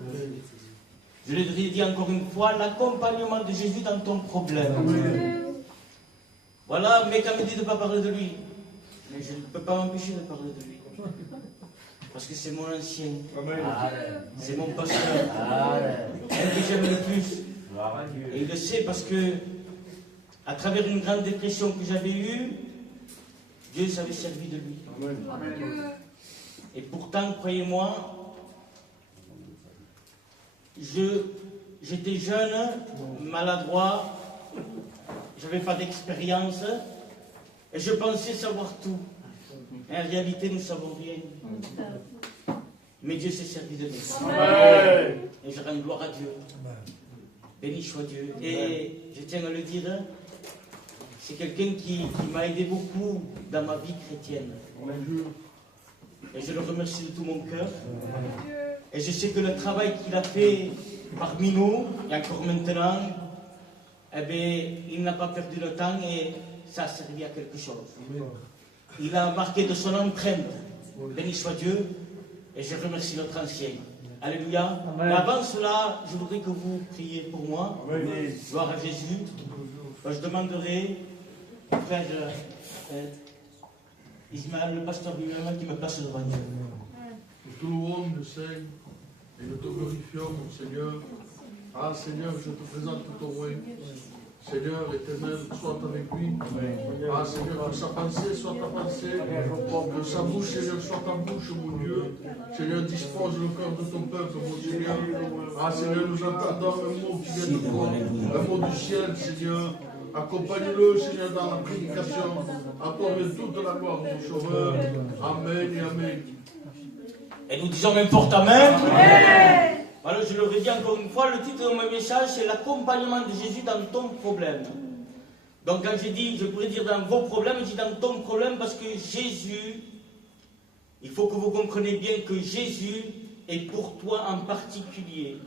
Je le dis encore une fois, l'accompagnement de Jésus dans ton problème. Amen. Voilà, mais quand me dit de ne pas parler de lui, mais je ne peux pas m'empêcher de parler de lui. Parce que c'est mon ancien. C'est mon pasteur. Celle que j'aime le plus. Et il le sait parce que, à travers une grande dépression que j'avais eue, Dieu s'avait servi de lui. Amen. Et pourtant, croyez-moi, j'étais jeune, maladroit, j'avais pas d'expérience, et je pensais savoir tout. En réalité, nous ne savons rien. Mais Dieu s'est servi de nous. Amen. Et je rends gloire à Dieu. Béni soit Dieu. Et je tiens à le dire, c'est quelqu'un qui m'a aidé beaucoup dans ma vie chrétienne. Et je le remercie de tout mon cœur. Et je sais que le travail qu'il a fait parmi nous, et encore maintenant, eh bien, il n'a pas perdu le temps et ça a servi à quelque chose. Il a marqué de son empreinte. Béni soit Dieu. Et je remercie notre ancien. Alléluia. Mais avant cela, je voudrais que vous priez pour moi. Gloire à Jésus. Je demanderai au frère Ismaël, le pasteur lui-même, qui me place devant Dieu. Nous te louons, le Seigneur, et nous te glorifions, mon Seigneur. Ah Seigneur, je te présente tout au loin. Seigneur éternel, sois avec lui. Ah Seigneur, que sa pensée soit ta pensée, que sa bouche, Seigneur, soit ta bouche, mon Dieu. Seigneur, dispose le cœur de ton peuple, mon Seigneur. Ah Seigneur, nous entendons un mot qui vient de toi, un mot du ciel, Seigneur. Accompagne-le, Seigneur, dans la prédication. Accorde toute la gloire, mon Sauveur. Amen et Amen. Et nous disons même fort Amen. Amen. Alors je le redis encore une fois, le titre de mon message, c'est l'accompagnement de Jésus dans ton problème. Donc quand j'ai dit, je pourrais dire dans vos problèmes, je dis dans ton problème parce que Jésus, il faut que vous compreniez bien que Jésus est pour toi en particulier.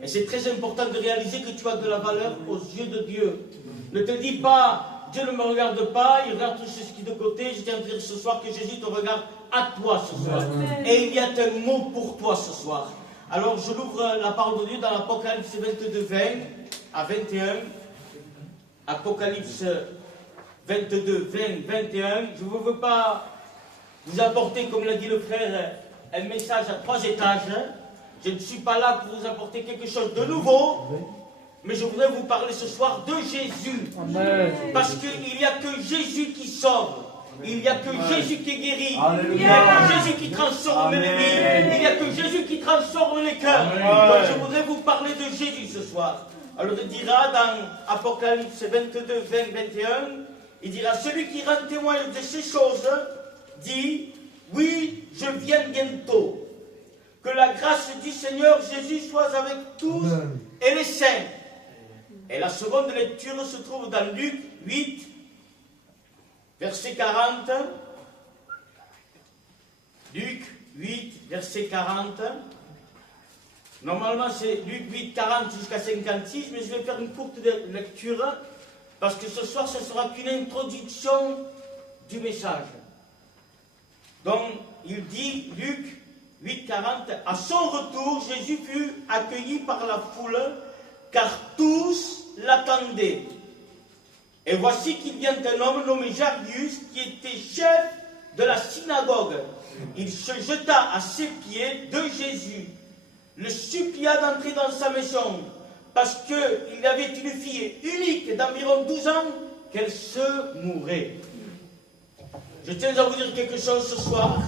Et c'est très important de réaliser que tu as de la valeur aux yeux de Dieu. Ne te dis pas, Dieu ne me regarde pas, il regarde tout ce qui est de côté. Je tiens à te dire ce soir que Jésus te regarde à toi ce soir. Et il y a un mot pour toi ce soir. Alors je l'ouvre la parole de Dieu dans l'Apocalypse 22, 20 à 21. Apocalypse 22, 20, 21. Je ne veux pas vous apporter, comme l'a dit le frère, un message à 3 étages. Je ne suis pas là pour vous apporter quelque chose de nouveau, mais je voudrais vous parler ce soir de Jésus. Amen. Parce qu'il n'y a que Jésus qui sauve. Il n'y a que Jésus qui guérit. Alléluia. Il n'y a que Jésus qui transforme les vies. Il n'y a que Jésus qui transforme les cœurs. Donc je voudrais vous parler de Jésus ce soir. Alors il dira dans Apocalypse 22, 20, 21, il dira, celui qui rend témoignage de ces choses dit, oui, je viens bientôt. Que la grâce du Seigneur Jésus soit avec tous et les saints. Et la seconde lecture se trouve dans Luc 8, verset 40. Luc 8, verset 40. Normalement, c'est Luc 8, 40 jusqu'à 56, mais je vais faire une courte lecture, parce que ce soir, ce ne sera qu'une introduction du message. Donc, il dit, Luc 8, 40, à son retour, Jésus fut accueilli par la foule, car tous l'attendaient. Et voici qu'il vient un homme nommé Jairus, qui était chef de la synagogue. Il se jeta à ses pieds de Jésus, le supplia d'entrer dans sa maison, parce qu'il avait une fille unique d'environ 12 ans, qu'elle se mourait. Je tiens à vous dire quelque chose ce soir,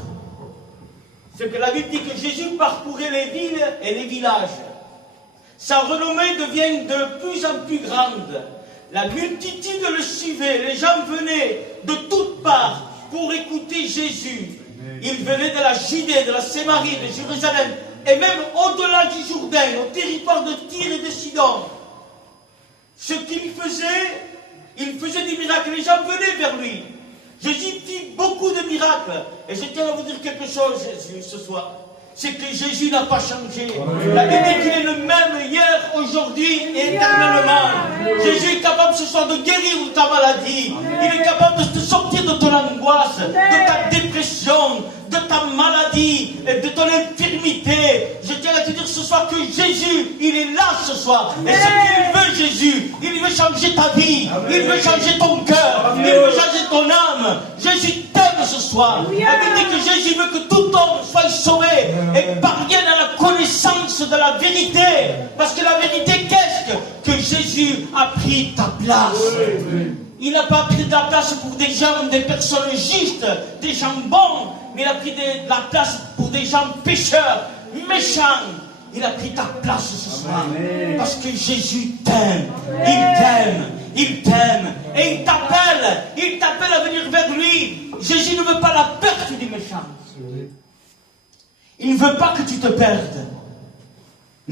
c'est que la Bible dit que Jésus parcourait les villes et les villages. Sa renommée devient de plus en plus grande. La multitude le suivait, les gens venaient de toutes parts pour écouter Jésus. Ils venaient de la Judée, de la Samarie, de Jérusalem, et même au-delà du Jourdain, au territoire de Tyr et de Sidon. Ce qu'il faisait, il faisait des miracles, les gens venaient vers lui. Jésus fit beaucoup de miracles. Et je tiens à vous dire quelque chose, Jésus, ce soir. C'est que Jésus n'a pas changé. La Bible dit qu'il est le même hier, aujourd'hui et éternellement. Jésus est capable ce soir de guérir de ta maladie. Il est capable de te sortir de ton angoisse, de ta dépression, de ta maladie, de ton infirmité. Je tiens à te dire ce soir que Jésus, il est là ce soir. Et ce qu'il veut, Jésus, il veut changer ta vie. Il veut changer ton cœur. Il veut changer ton âme. Jésus t'aime ce soir. La Bible dit que Jésus veut que tout homme soit sauvé et parvienne à la connaissance de la vérité. Parce que la vérité, qu'est-ce que Jésus a pris ta place. Il n'a pas pris de la place pour des gens, des personnes justes, des gens bons, mais il a pris de la place pour des gens pécheurs, méchants. Il a pris ta place ce soir. Parce que Jésus t'aime. Il t'aime. Il t'aime. Et il t'appelle à venir vers lui. Jésus ne veut pas la perte du méchant. Il ne veut pas que tu te perdes.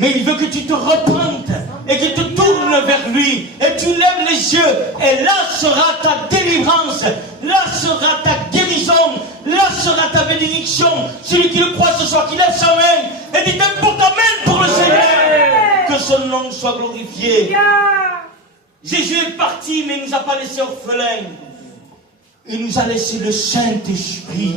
Mais il veut que tu te repentes et que tu te tournes vers lui et tu lèves les yeux et là sera ta délivrance, là sera ta guérison, là sera ta bénédiction. Celui qui le croit ce soir, qui lève sa main et dit un pour ta main pour le Seigneur. Que son nom soit glorifié. Jésus est parti mais il ne nous a pas laissé orphelins. Il nous a laissé le Saint-Esprit.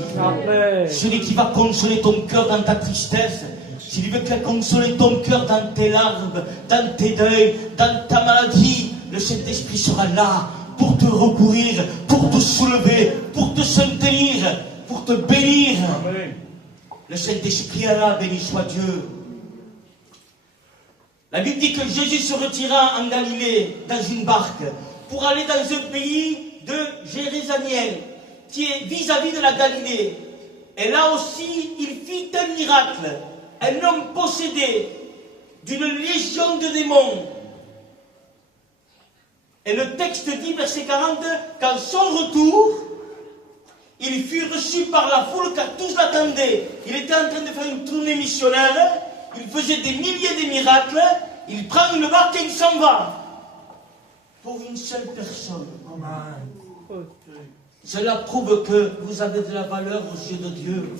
Celui qui va consoler ton cœur dans ta tristesse. S'il veut consoler ton cœur dans tes larmes, dans tes deuils, dans ta maladie, le Saint-Esprit sera là pour te recourir, pour te soulever, pour te soutenir, pour te bénir. Amen. Le Saint-Esprit est là, béni soit Dieu. La Bible dit que Jésus se retira en Galilée dans une barque pour aller dans un pays de Jérusalem qui est vis-à-vis de la Galilée. Et là aussi, il fit un miracle. Un homme possédé d'une légion de démons. Et le texte dit, verset 40, qu'à son retour, il fut reçu par la foule car tous l'attendaient. Il était en train de faire une tournée missionnaire, il faisait des milliers de miracles, il prend une barque et il s'en va. Pour une seule personne. Cela prouve que vous avez de la valeur aux yeux de Dieu.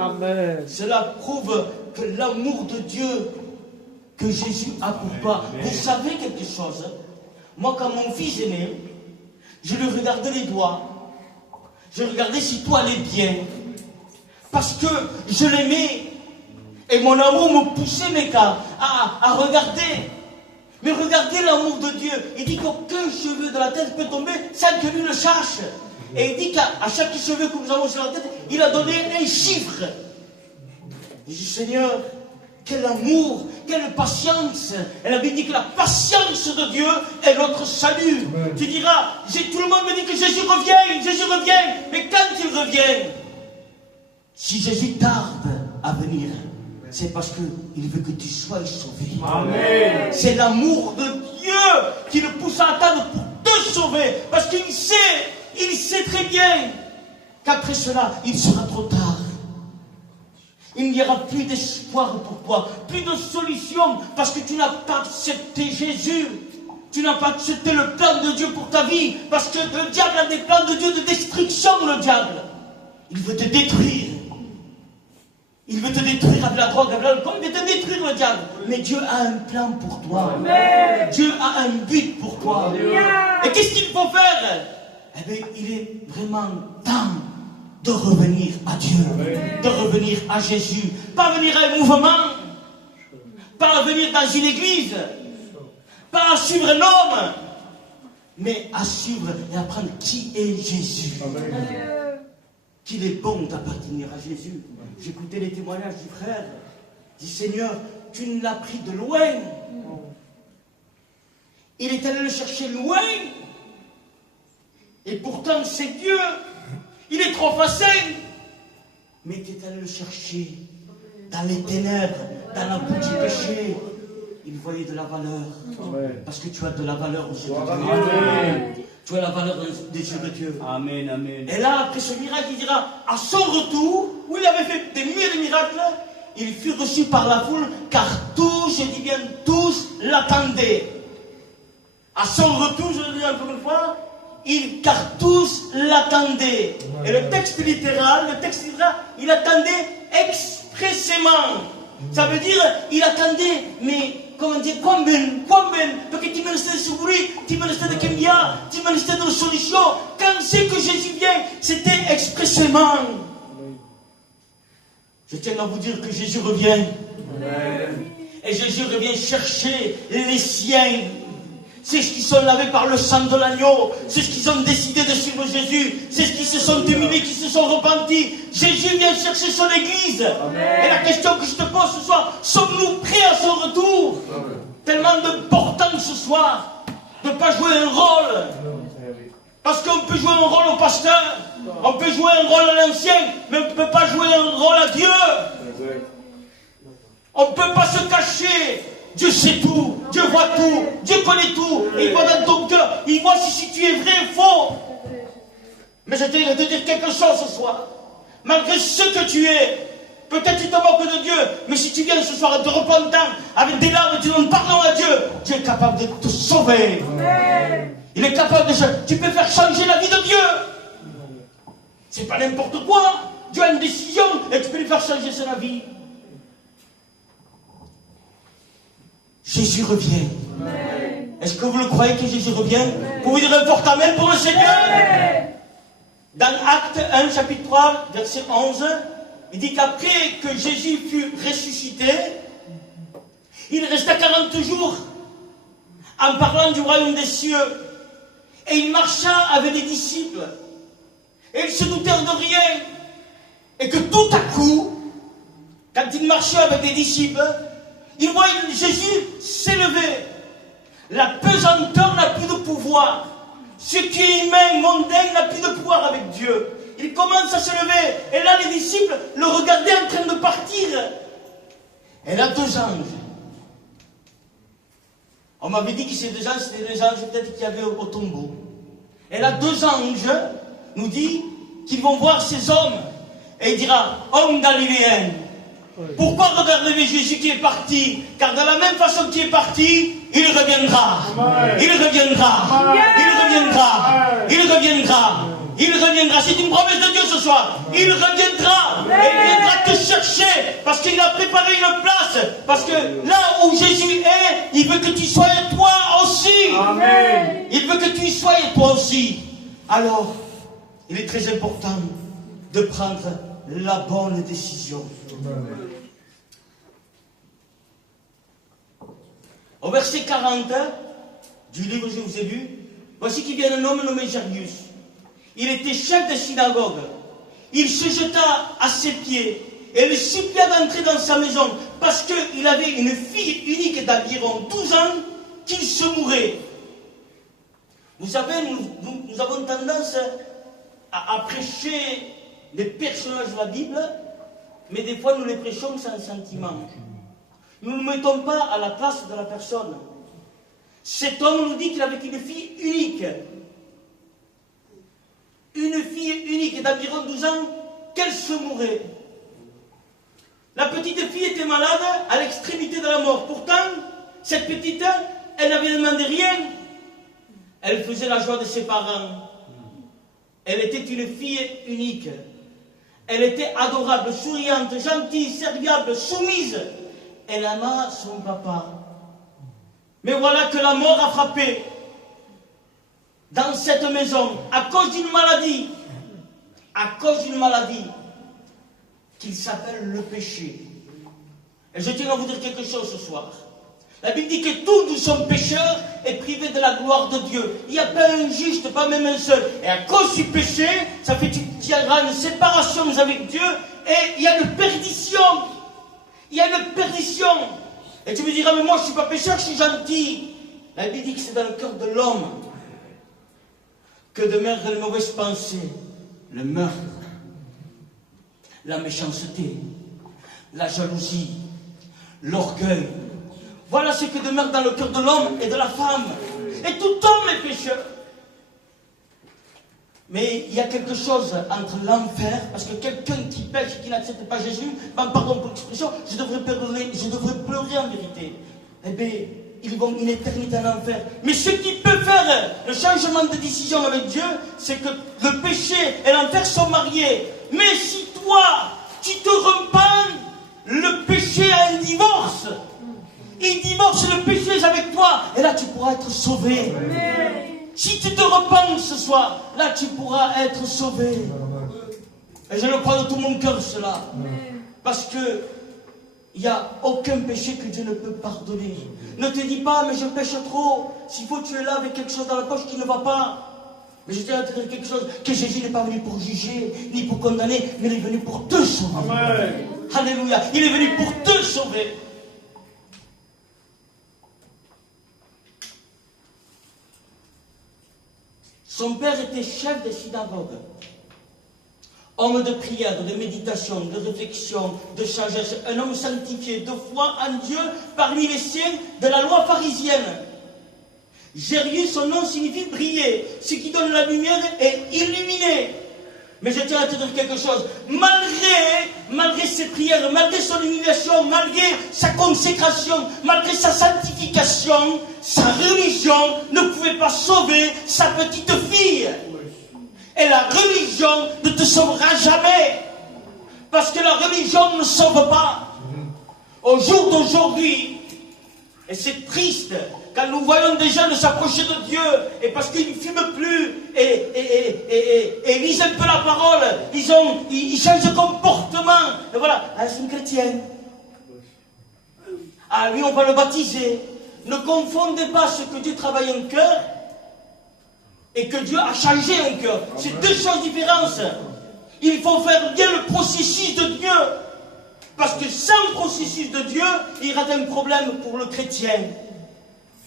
Amen. Cela prouve que l'amour de Dieu que Jésus a pour toi. Vous savez quelque chose? Moi, quand mon fils est né, je lui regardais les doigts. Je regardais si tout allait bien. Parce que je l'aimais. Et mon amour me poussait à regarder. Mais regardez l'amour de Dieu. Il dit qu'aucun cheveu de la tête peut tomber sans que lui le sache. Et il dit qu'à chaque cheveu que nous avons sur la tête, il a donné un chiffre. Il dit, Seigneur, quel amour, quelle patience. Elle avait dit que la patience de Dieu est notre salut. Amen. Tu diras, tout le monde me dit que Jésus revient. Mais quand il revient, si Jésus tarde à venir, c'est parce qu'il veut que tu sois sauvé. Amen. C'est l'amour de Dieu qui le pousse à attendre pour te sauver. Parce qu'il sait très bien qu'après cela, il sera trop tard. Il n'y aura plus d'espoir pour toi, plus de solution, parce que tu n'as pas accepté Jésus. Tu n'as pas accepté le plan de Dieu pour ta vie, parce que le diable a des plans de Dieu de destruction, le diable. Il veut te détruire. Il veut te détruire avec la drogue, avec l'alcool, il veut te détruire, le diable. Mais Dieu a un plan pour toi. Amen. Dieu a un but pour toi. Amen. Et qu'est-ce qu'il faut faire? Eh bien, il est vraiment temps de revenir à Dieu, de revenir à Jésus. Pas venir à un mouvement, pas venir dans une église, pas à suivre un homme, mais à suivre et apprendre qui est Jésus. Amen. Qu'il est bon d'appartenir à Jésus. J'écoutais les témoignages du frère. Il dit, Seigneur, tu nous l'as pris de loin. Il est allé le chercher loin. Et pourtant, c'est Dieu. Il est trop facile. Mais tu es allé le chercher dans les ténèbres, dans la boue du péché. Il voyait de la valeur. Amen. Parce que tu as de la valeur aux yeux de Dieu. Tu as la valeur des yeux de Dieu. Amen, amen. Et là, après ce miracle, il dira, à son retour, où il avait fait des milliers de miracles, il fut reçu par la foule, car tous, je dis bien tous, l'attendaient. À son retour, je le dis encore une fois, car tous l'attendaient. Et le texte littéral, il attendait expressément. Ça veut dire, il attendait, mais comment dire, combien, parce que tu me restais de souris, tu me restais de Kenya, tu me restais de solution. Quand c'est que Jésus vient, c'était expressément. Je tiens à vous dire que Jésus revient. Amen. Et Jésus revient chercher les siens. C'est ce qui sont lavés par le sang de l'agneau. C'est ce qu'ils ont décidé de suivre Jésus. C'est ce qui se sont humiliés, qui se sont repentis. Jésus vient chercher son église. Amen. Et la question que je te pose ce soir, sommes-nous prêts à son retour? Amen. Tellement d'important ce soir de ne pas jouer un rôle. Parce qu'on peut jouer un rôle au pasteur, on peut jouer un rôle à l'ancien, mais on ne peut pas jouer un rôle à Dieu. On ne peut pas se cacher. Dieu sait tout, Dieu voit tout, Dieu connaît tout. Et il voit dans ton cœur, il voit si tu es vrai ou faux. Mais je tiens à te dire quelque chose ce soir. Malgré ce que tu es, Peut-être tu te moques de Dieu, mais si tu viens ce soir en te repentant, avec des larmes, tu donnes pardon à Dieu, Dieu est capable de te sauver. Il est capable de... Tu peux faire changer la vie de Dieu. C'est pas n'importe quoi. Dieu a une décision et tu peux lui faire changer sa vie. Jésus revient. Est-ce que vous le croyez que Jésus revient? Vous dire un fort amen pour le Seigneur? Dans Acte 1, chapitre 3, verset 11, il dit qu'après que Jésus fut ressuscité, il resta 40 jours en parlant du royaume des cieux. Et il marcha avec les disciples. Et ils se doutèrent de rien. Et que tout à coup, quand il marchait avec les disciples, il voit Jésus s'élever. La pesanteur n'a plus de pouvoir. Ce qui est humain, mondain, n'a plus de pouvoir avec Dieu. Il commence à se lever. Et là, les disciples le regardaient en train de partir. Et là, 2 anges. On m'avait dit que ces 2 anges, c'était 2 anges peut-être qu'il y avait au tombeau. Et là, 2 anges nous disent qu'ils vont voir ces hommes. Et il dira, hommes galiléens, pourquoi regardez-vous Jésus qui est parti? Car de la même façon qu'il est parti, il reviendra. Il reviendra. Il reviendra. Il reviendra. Il reviendra. C'est une promesse de Dieu ce soir. Il reviendra. Il viendra te chercher. Parce qu'il a préparé une place. Parce que là où Jésus est, il veut que tu sois toi aussi. Amen. Il veut que tu sois toi aussi. Alors, il est très important de prendre la bonne décision. Au verset 40 du livre que je vous ai lu, voici qu'il vient un homme nommé Jairus. Il était chef de synagogue. Il se jeta à ses pieds et le supplia d'entrer dans sa maison parce qu'il avait une fille unique d'environ 12 ans qu'il se mourait. Vous savez, nous avons tendance à prêcher les personnages de la Bible, mais des fois nous les prêchons sans sentiment. Nous ne nous mettons pas à la place de la personne. Cet homme nous dit qu'il avait une fille unique. Une fille unique d'environ 12 ans, qu'elle se mourait. La petite fille était malade à l'extrémité de la mort. Pourtant, cette petite, elle n'avait demandé rien. Elle faisait la joie de ses parents. Elle était une fille unique. Elle était adorable, souriante, gentille, serviable, soumise. Elle ama son papa. Mais voilà que la mort a frappé dans cette maison à cause d'une maladie. À cause d'une maladie qui s'appelle le péché. Et je tiens à vous dire quelque chose ce soir. La Bible dit que tous nous sommes pécheurs et privés de la gloire de Dieu. Il n'y a pas un juste, pas même un seul. Et à cause du péché, ça fait qu'il y aura une séparation avec Dieu et il y a une perdition. Il y a une perdition. Et tu me diras, mais moi je ne suis pas pécheur, je suis gentil. La Bible dit que c'est dans le cœur de l'homme que demeurent les mauvaises pensées, le meurtre, la méchanceté, la jalousie, l'orgueil. Voilà ce que demeure dans le cœur de l'homme et de la femme. Et tout homme est pécheur. Mais il y a quelque chose entre l'enfer, parce que quelqu'un qui pêche, qui n'accepte pas Jésus, pardon pour l'expression, je devrais pleurer en vérité. Eh bien, ils vont une éternité en enfer. Mais ce qui peut faire le changement de décision avec Dieu, c'est que le péché et l'enfer sont mariés. Mais si toi, tu te repens, le péché a un divorce. Il divorce le péché avec toi, et là tu pourras être sauvé. Amen. Si tu te repens ce soir, là tu pourras être sauvé. Et je le crois de tout mon cœur cela. Amen. Parce que il n'y a aucun péché que Dieu ne peut pardonner. Ne te dis pas, mais je pêche trop. S'il faut, tu es là avec quelque chose dans la poche qui ne va pas. Mais je tiens à te dire quelque chose, que Jésus n'est pas venu pour juger, ni pour condamner, mais il est venu pour te sauver. Amen. Alléluia. Il est venu pour te sauver. Son père était chef de synagogue, homme de prière, de méditation, de réflexion, de sagesse, un homme sanctifié, de foi en Dieu parmi les siens de la loi pharisienne. Jairus, son nom signifie briller, ce qui donne la lumière est illuminé. Mais je tiens à te dire quelque chose. Malgré ses prières, malgré son humiliation, malgré sa consécration, malgré sa sanctification, sa religion ne pouvait pas sauver sa petite fille. Et la religion ne te sauvera jamais. Parce que la religion ne sauve pas. Au jour d'aujourd'hui, et c'est triste, quand nous voyons des gens s'approcher de Dieu, et parce qu'ils ne fument plus, et lisent un peu la parole, ils changent de comportement. Et voilà, ah, c'est une chrétienne. Ah, lui, on va le baptiser. Ne confondez pas ce que Dieu travaille en cœur et que Dieu a changé un cœur. C'est deux choses différentes. Il faut faire bien le processus de Dieu. Parce que sans processus de Dieu, il y aura un problème pour le chrétien.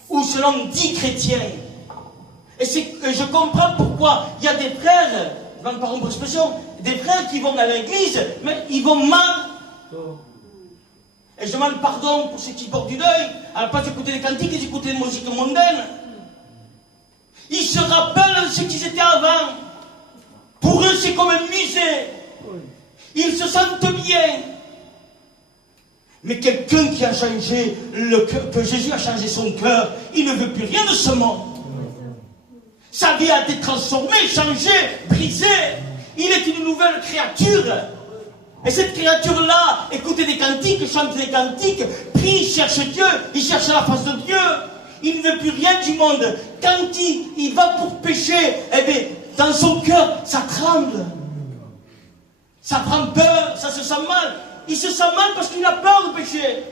Ou selon 10 chrétiens. Et je comprends pourquoi il y a des frères, pardon pour l'expression, des frères qui vont à l'église, mais ils vont mal. Et je demande pardon pour ceux qui portent du deuil, à la place d'écouter les cantiques, ils écoutaient des musiques mondaines. Ils se rappellent de ce qu'ils étaient avant. Pour eux, c'est comme un musée. Ils se sentent bien. Mais quelqu'un qui a changé le cœur, que Jésus a changé son cœur, il ne veut plus rien de ce monde. Sa vie a été transformée, changée, brisée. Il est une nouvelle créature. Et cette créature-là, écoute des cantiques, chante des cantiques, prie, cherche Dieu, il cherche la face de Dieu. Il ne veut plus rien du monde. Quand il va pour pécher, eh bien, dans son cœur, ça tremble. Ça prend peur, ça se sent mal. Il se sent mal parce qu'il a peur de pécher.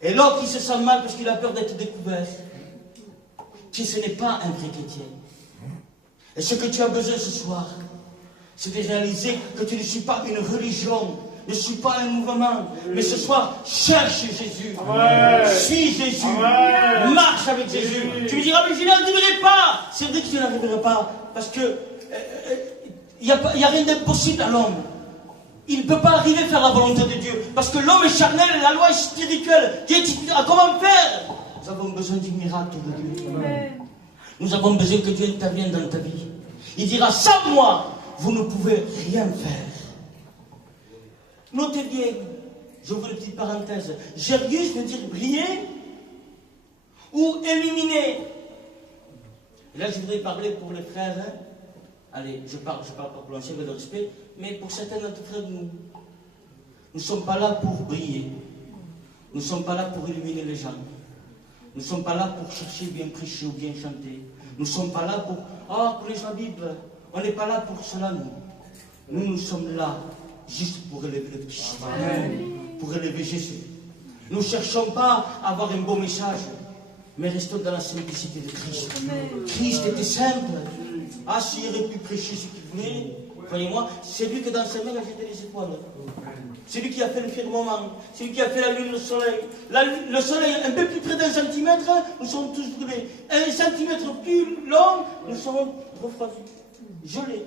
Et l'autre, il se sent mal parce qu'il a peur d'être découvert. Que ce n'est pas un vrai chrétien. Et ce que tu as besoin ce soir, c'est de réaliser que tu ne suis pas une religion, ne suis pas un mouvement, mais ce soir, cherche Jésus. Suis Jésus. Marche avec Jésus. Tu me diras, mais je n'arriverai pas. C'est vrai que tu n'arriveras pas, parce que il n'y a rien d'impossible à l'homme. Il ne peut pas arriver à faire la volonté de Dieu. Parce que l'homme est charnel et la loi est spirituelle. Dieu dit, comment faire? Nous avons besoin du miracle de Dieu. Nous avons besoin que Dieu intervienne dans ta vie. Il dira, sans moi, vous ne pouvez rien faire. Notez bien, j'ouvre une petite parenthèse. Jérius veut dire briller ou éliminer. Et là, je voudrais parler pour les frères. Hein. Allez, je parle pas pour l'ensemble de respect, mais pour certains d'entre frères de nous. Nous ne sommes pas là pour briller. Nous ne sommes pas là pour éliminer les gens. Nous ne sommes pas là pour chercher bien prêcher ou bien chanter. Nous ne sommes pas là pour lire la Bible. On n'est pas là pour cela, nous. Nous sommes là juste pour élever le Christ. Pour élever Jésus. Nous ne cherchons pas à avoir un beau message, mais restons dans la simplicité de Christ. Christ était simple. Ah, s'il aurait pu prêcher ce qu'il voulait, croyez-moi, c'est lui que dans ses mains a jeté les étoiles. C'est lui qui a fait le firmament. C'est lui qui a fait la lune, le soleil. Le soleil, un peu plus près d'un centimètre, nous sommes tous brûlés. Un centimètre plus long, nous sommes refroidis, gelés.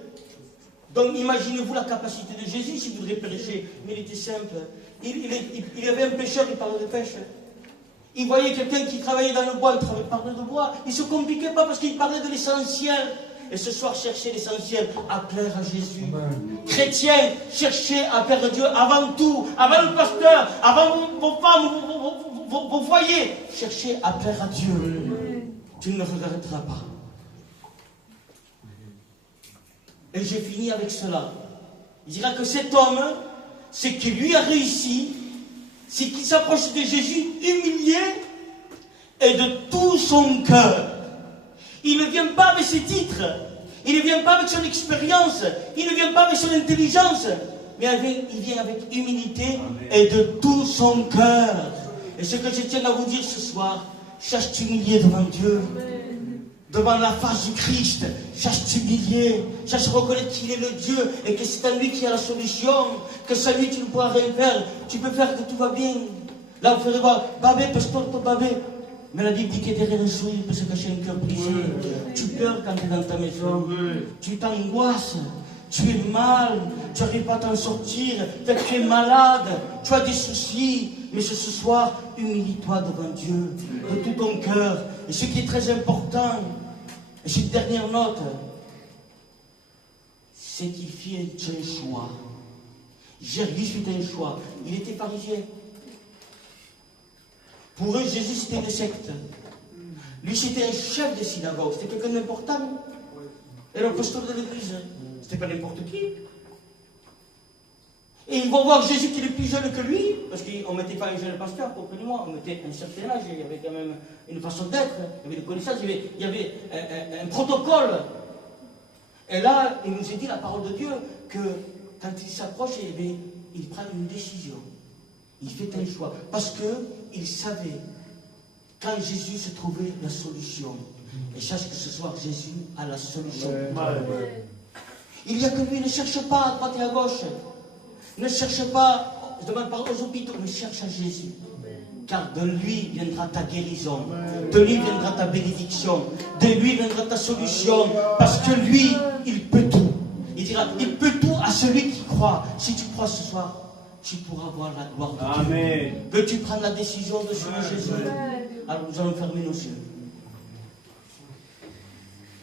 Donc imaginez-vous la capacité de Jésus s'il voudrait prêcher. Mais il était simple. Il y avait un pêcheur, il parlait de pêche. Il voyait quelqu'un qui travaillait dans le bois, il parlait de bois. Il ne se compliquait pas parce qu'il parlait de l'essentiel. Et ce soir, cherchez l'essentiel, à plaire à Jésus. Chrétiens, cherchez à plaire à Dieu avant tout, avant le pasteur, avant vos femmes, vos foyers. Cherchez à plaire à Dieu. Tu ne le regretteras pas. Et j'ai fini avec cela. Il dira que cet homme, ce qui lui a réussi, c'est qu'il s'approche de Jésus humilié et de tout son cœur. Il ne vient pas avec ses titres, il ne vient pas avec son expérience, il ne vient pas avec son intelligence, mais il vient avec humilité et de tout son cœur. Et ce que je tiens à vous dire ce soir, cherche t'humilier devant Dieu, devant la face du Christ, cherche t'humilier, cherche reconnaître qu'il est le Dieu et que c'est à lui qui a la solution, que sans lui tu ne pourras rien faire, tu peux faire que tout va bien. Là vous ferez voir, babé, pasteur, babé. Mais la Bible dit que derrière un sourire peut se cacher un cœur brisé. Tu pleures quand tu es dans ta maison. Tu t'angoisses. Tu es mal. Tu n'arrives pas à t'en sortir. Tu es malade. Tu as des soucis. Mais ce soir, humilie-toi devant Dieu. De tout ton cœur. Et ce qui est très important, et cette dernière note, c'est qu'il fait un choix. Jésus fait un choix. Il était pharisien. Pour eux, Jésus, c'était une secte. Lui, c'était un chef de synagogue. C'était quelqu'un d'important. Et le pasteur de l'église. C'était pas n'importe qui. Et ils vont voir Jésus qui est plus jeune que lui, parce qu'on ne mettait pas un jeune pasteur, comprenez-moi, on mettait un certain âge, il y avait quand même une façon d'être, il y avait des connaissances, il y avait un protocole. Et là, il nous a dit la parole de Dieu que quand il s'approche, il prend une décision. Il fait un choix. Parce qu'il savait quand Jésus se trouvait la solution. Et sache que ce soir, Jésus a la solution. Il n'y a que lui, ne cherche pas à droite et à gauche. Ne cherche pas, je demande pardon aux hôpitaux, mais cherche à Jésus. Car de lui viendra ta guérison, de lui viendra ta bénédiction, de lui viendra ta solution, parce que lui, il peut tout. Il dira, il peut tout à celui qui croit. Si tu crois ce soir, tu pourras voir la gloire de Dieu. Veux-tu prendre la décision de suivre Jésus? Alors nous allons fermer nos yeux.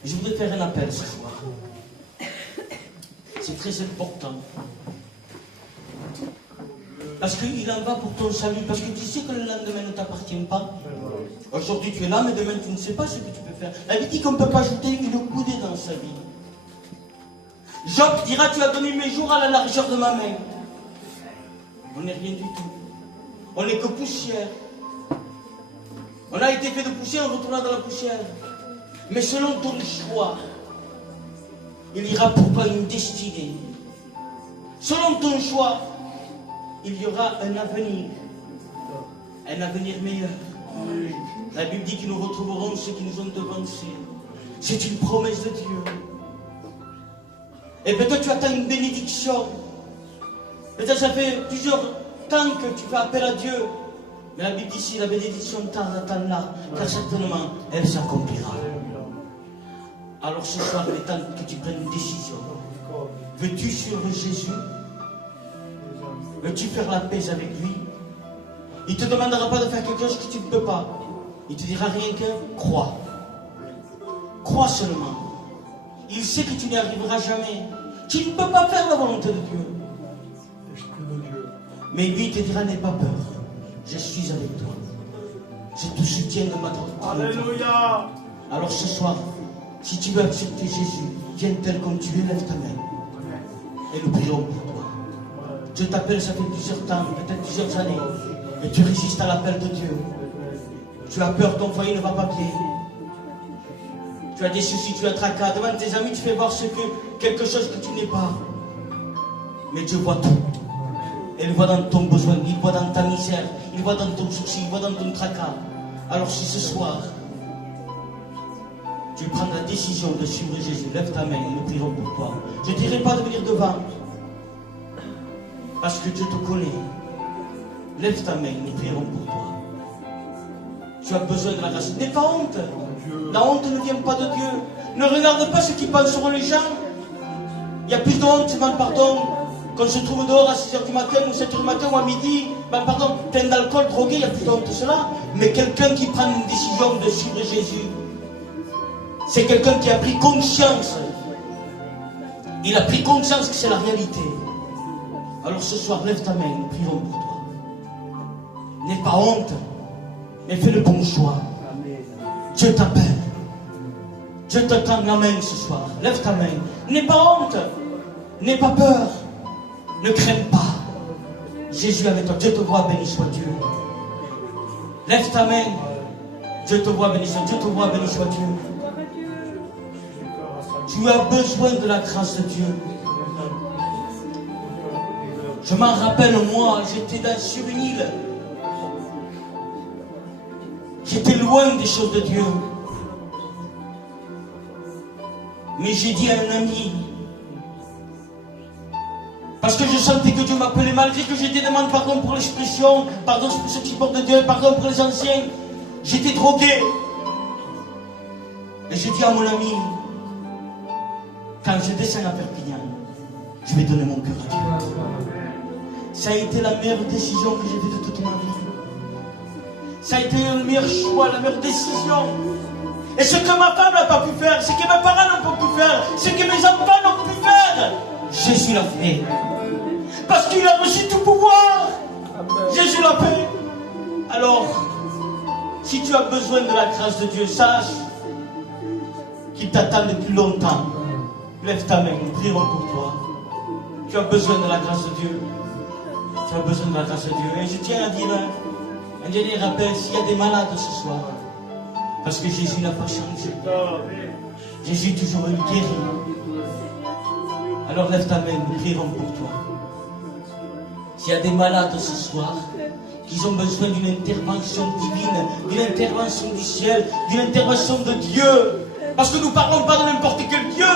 Je voudrais faire un appel ce soir. C'est très important. Parce qu'il en va pour ton salut. Parce que tu sais que le lendemain ne t'appartient pas. Aujourd'hui tu es là, mais demain tu ne sais pas ce que tu peux faire. La Bible dit qu'on ne peut pas ajouter une coudée dans sa vie. Job dira, tu as donné mes jours à la largeur de ma main. On n'est rien du tout. On n'est que poussière. On a été fait de poussière, on retournera dans la poussière. Mais selon ton choix, il ira pour toi une destinée. Selon ton choix, il y aura un avenir meilleur. La Bible dit que nous retrouverons ceux qui nous ont devancés. C'est une promesse de Dieu. Et peut-être tu attends une bénédiction. Peut-être ça fait plusieurs temps que tu fais appel à Dieu. Mais la Bible dit ici, la bénédiction tarde, attends-la, car certainement, elle s'accomplira. Alors ce soir, il est temps que tu prennes une décision. Veux-tu suivre Jésus? Veux-tu faire la paix avec lui? Il ne te demandera pas de faire quelque chose que tu ne peux pas. Il te dira rien que crois. Crois seulement. Il sait que tu n'y arriveras jamais. Tu ne peux pas faire la volonté de Dieu. Mais lui te dira, n'aie pas peur. Je suis avec toi. Je te soutiens de ma droite. Alléluia. Alors ce soir, si tu veux accepter Jésus, viens tel comme tu es, lève ta main. Et nous prions pour toi. Je t'appelle, ça fait plusieurs temps, peut-être plusieurs années. Et tu résistes à l'appel de Dieu. Tu as peur, ton foyer ne va pas bien. Tu as des soucis, tu as tracas. Devant tes amis, tu fais voir quelque chose que tu n'es pas. Mais Dieu voit tout. Il voit dans ton besoin, il voit dans ta misère, il voit dans ton souci, il voit dans ton tracas. Alors si ce soir, tu prends la décision de suivre Jésus, lève ta main et nous prierons pour toi. Je ne dirai pas de venir devant. Parce que Dieu te connaît. Lève ta main, nous prierons pour toi. Tu as besoin de la grâce. N'aie pas honte. La honte ne vient pas de Dieu. Ne regarde pas ce qui penseront les gens. Il y a plus de honte, tu demandes pardon. Quand on se trouve dehors à 6h du matin ou 7h du matin ou à midi, pardon, plein d'alcool, drogué, il n'y a plus de honte de cela. Mais quelqu'un qui prend une décision de suivre Jésus, c'est quelqu'un qui a pris conscience. Il a pris conscience que c'est la réalité. Alors ce soir, lève ta main, nous prierons pour toi. N'aie pas honte, mais fais le bon choix. Dieu t'appelle. Dieu te tend la main ce soir. Lève ta main. N'aie pas honte. N'aie pas peur. Ne crains pas. Jésus est avec toi. Dieu te voit, béni soit Dieu. Lève ta main. Dieu te voit, béni soit Dieu. Dieu te voit, béni soit Dieu. Tu as besoin de la grâce de Dieu. Je m'en rappelle, moi, j'étais sur une île. J'étais loin des choses de Dieu. Mais j'ai dit à un ami, parce que je sentais que Dieu m'appelait, malgré que j'étais demandé pardon pour l'expression, pardon pour ceux qui portent de Dieu, pardon pour les anciens, j'étais drogué. Et j'ai dit à mon ami, quand je descends à Perpignan, je vais donner mon cœur à Dieu. Ça a été la meilleure décision que j'ai faite de toute ma vie. Ça a été le meilleur choix, la meilleure décision. Et ce que ma femme n'a pas pu faire, ce que mes parents n'ont pas pu faire, ce que mes enfants n'ont pas pu faire, Jésus l'a fait. Parce qu'il a reçu tout pouvoir. Jésus l'a fait. Alors, si tu as besoin de la grâce de Dieu, sache qu'il t'attend depuis longtemps. Lève ta main, nous prierons pour toi. Tu as besoin de la grâce de Dieu. Tu as besoin de la grâce de Dieu. Et je tiens à dire un dernier rappel, s'il y a des malades ce soir, parce que Jésus n'a pas changé. Jésus est toujours guéri. Alors lève ta main, nous prierons pour toi. S'il y a des malades ce soir, qui ont besoin d'une intervention divine, d'une intervention du ciel, d'une intervention de Dieu, parce que nous ne parlons pas de n'importe quel Dieu.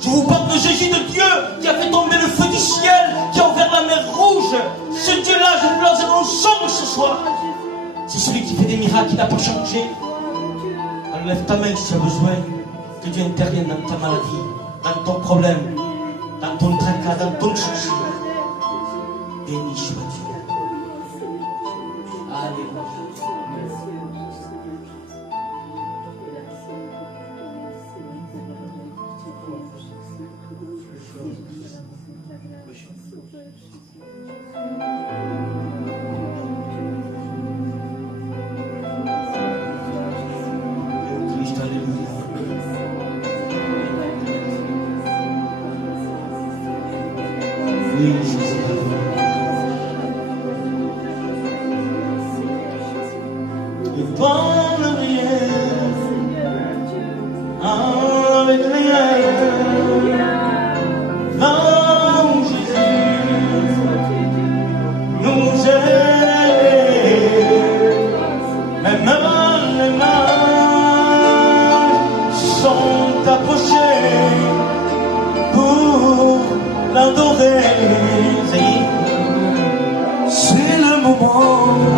Je vous parle de Jésus, de Dieu, qui a fait tomber le feu du ciel, qui a ouvert la mer rouge. Ce Dieu-là, je vous l'annonce ce soir. C'est celui qui fait des miracles, qui n'a pas changé. Alors lève ta main si tu as besoin que Dieu intervienne dans ta maladie, dans ton problème, dans ton tracas, dans ton souci. Béni soit Dieu. Alléluia. Christ, alléluia. Oui, Jésus, et dans le rien, avec rien, là où Jésus nous aide, même les mains sont approchées pour l'adorer. C'est le moment,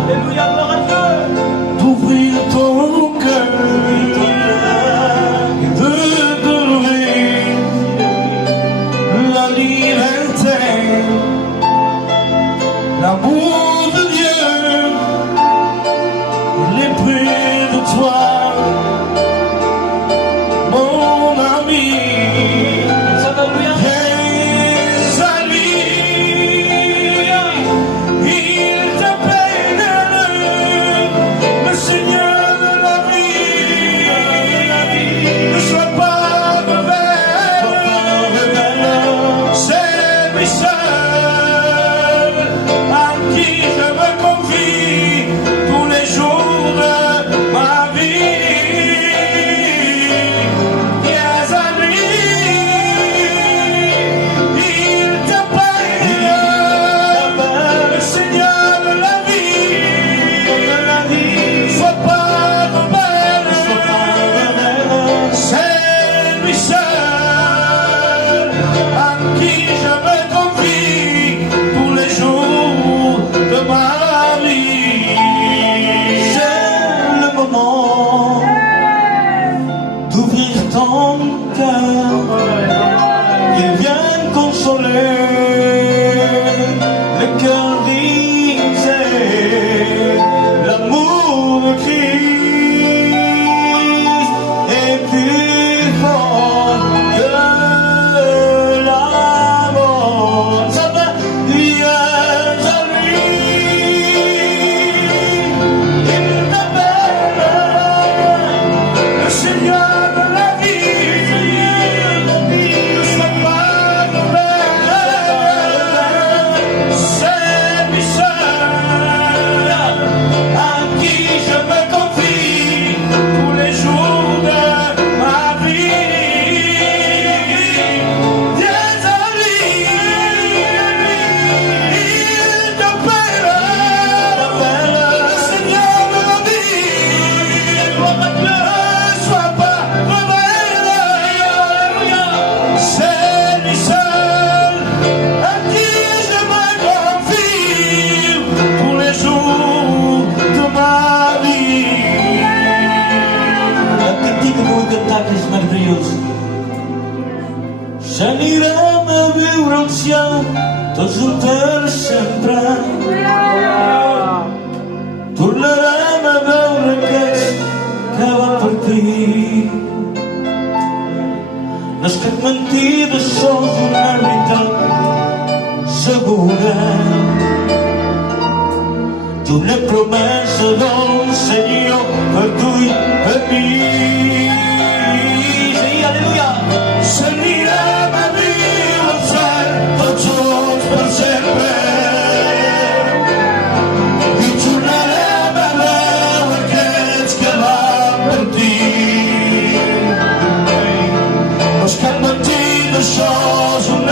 alléluia, gloire à Dieu, d'ouvrir ton cœur et de donner la liberté, l'amour de Dieu. Il est près de toi, mon ami. S'anirem a viure al ciel, tots junts sempre. Tornarem a veure aquests que van partir. No és cap mentida, sols una veritat. Toutes les promesses dont le Seigneur veut tout permis. Alléluia. Seigneur, ma vie, le ciel, tout chose pour sempre. Et tu n'allais pas voir qu'est-ce qu'elle a perdu. Parce qu'elle me dit des choses, une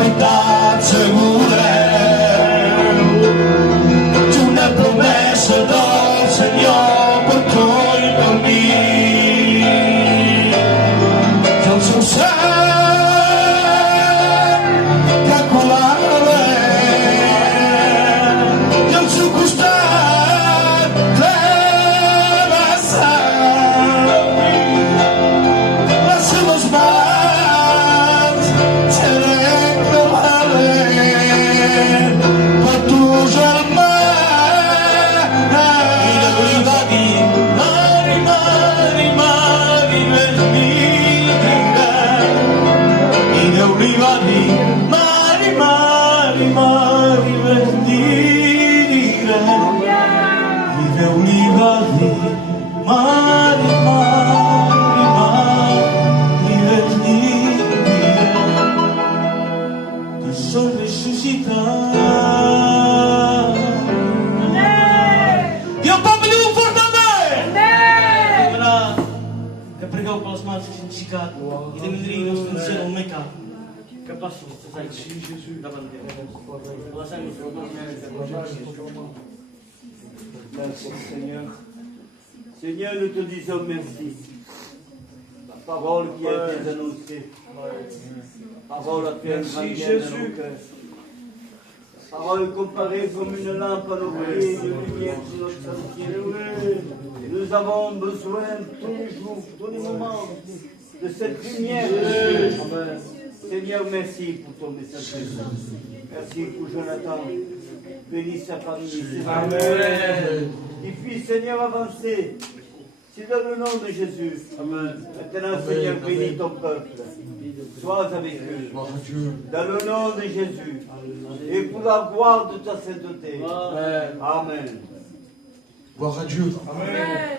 verdade segure. Promesse del Senyor per tu i per mi. Jo el seu sang que colava i al seu costat travessant les seves mans s'eren clavades per tu germà. Merci Seigneur. Seigneur, nous te disons merci. La parole qui a été annoncée. La parole a fait un grand bien dans nos cœurs. La parole comparée comme une lampe à nos pieds, une lumière sur notre sentier. Et nous avons besoin tous les jours, tous les moments de cette lumière. Seigneur, merci pour ton message. Merci pour Jonathan. Bénis sa famille, ses amis. Et puis, Seigneur, avancer. C'est dans le nom de Jésus. Maintenant, Seigneur, bénis ton peuple. Sois avec eux. Dans le nom de Jésus. Et pour la gloire de ta sainteté. Amen. Gloire à Dieu. Amen.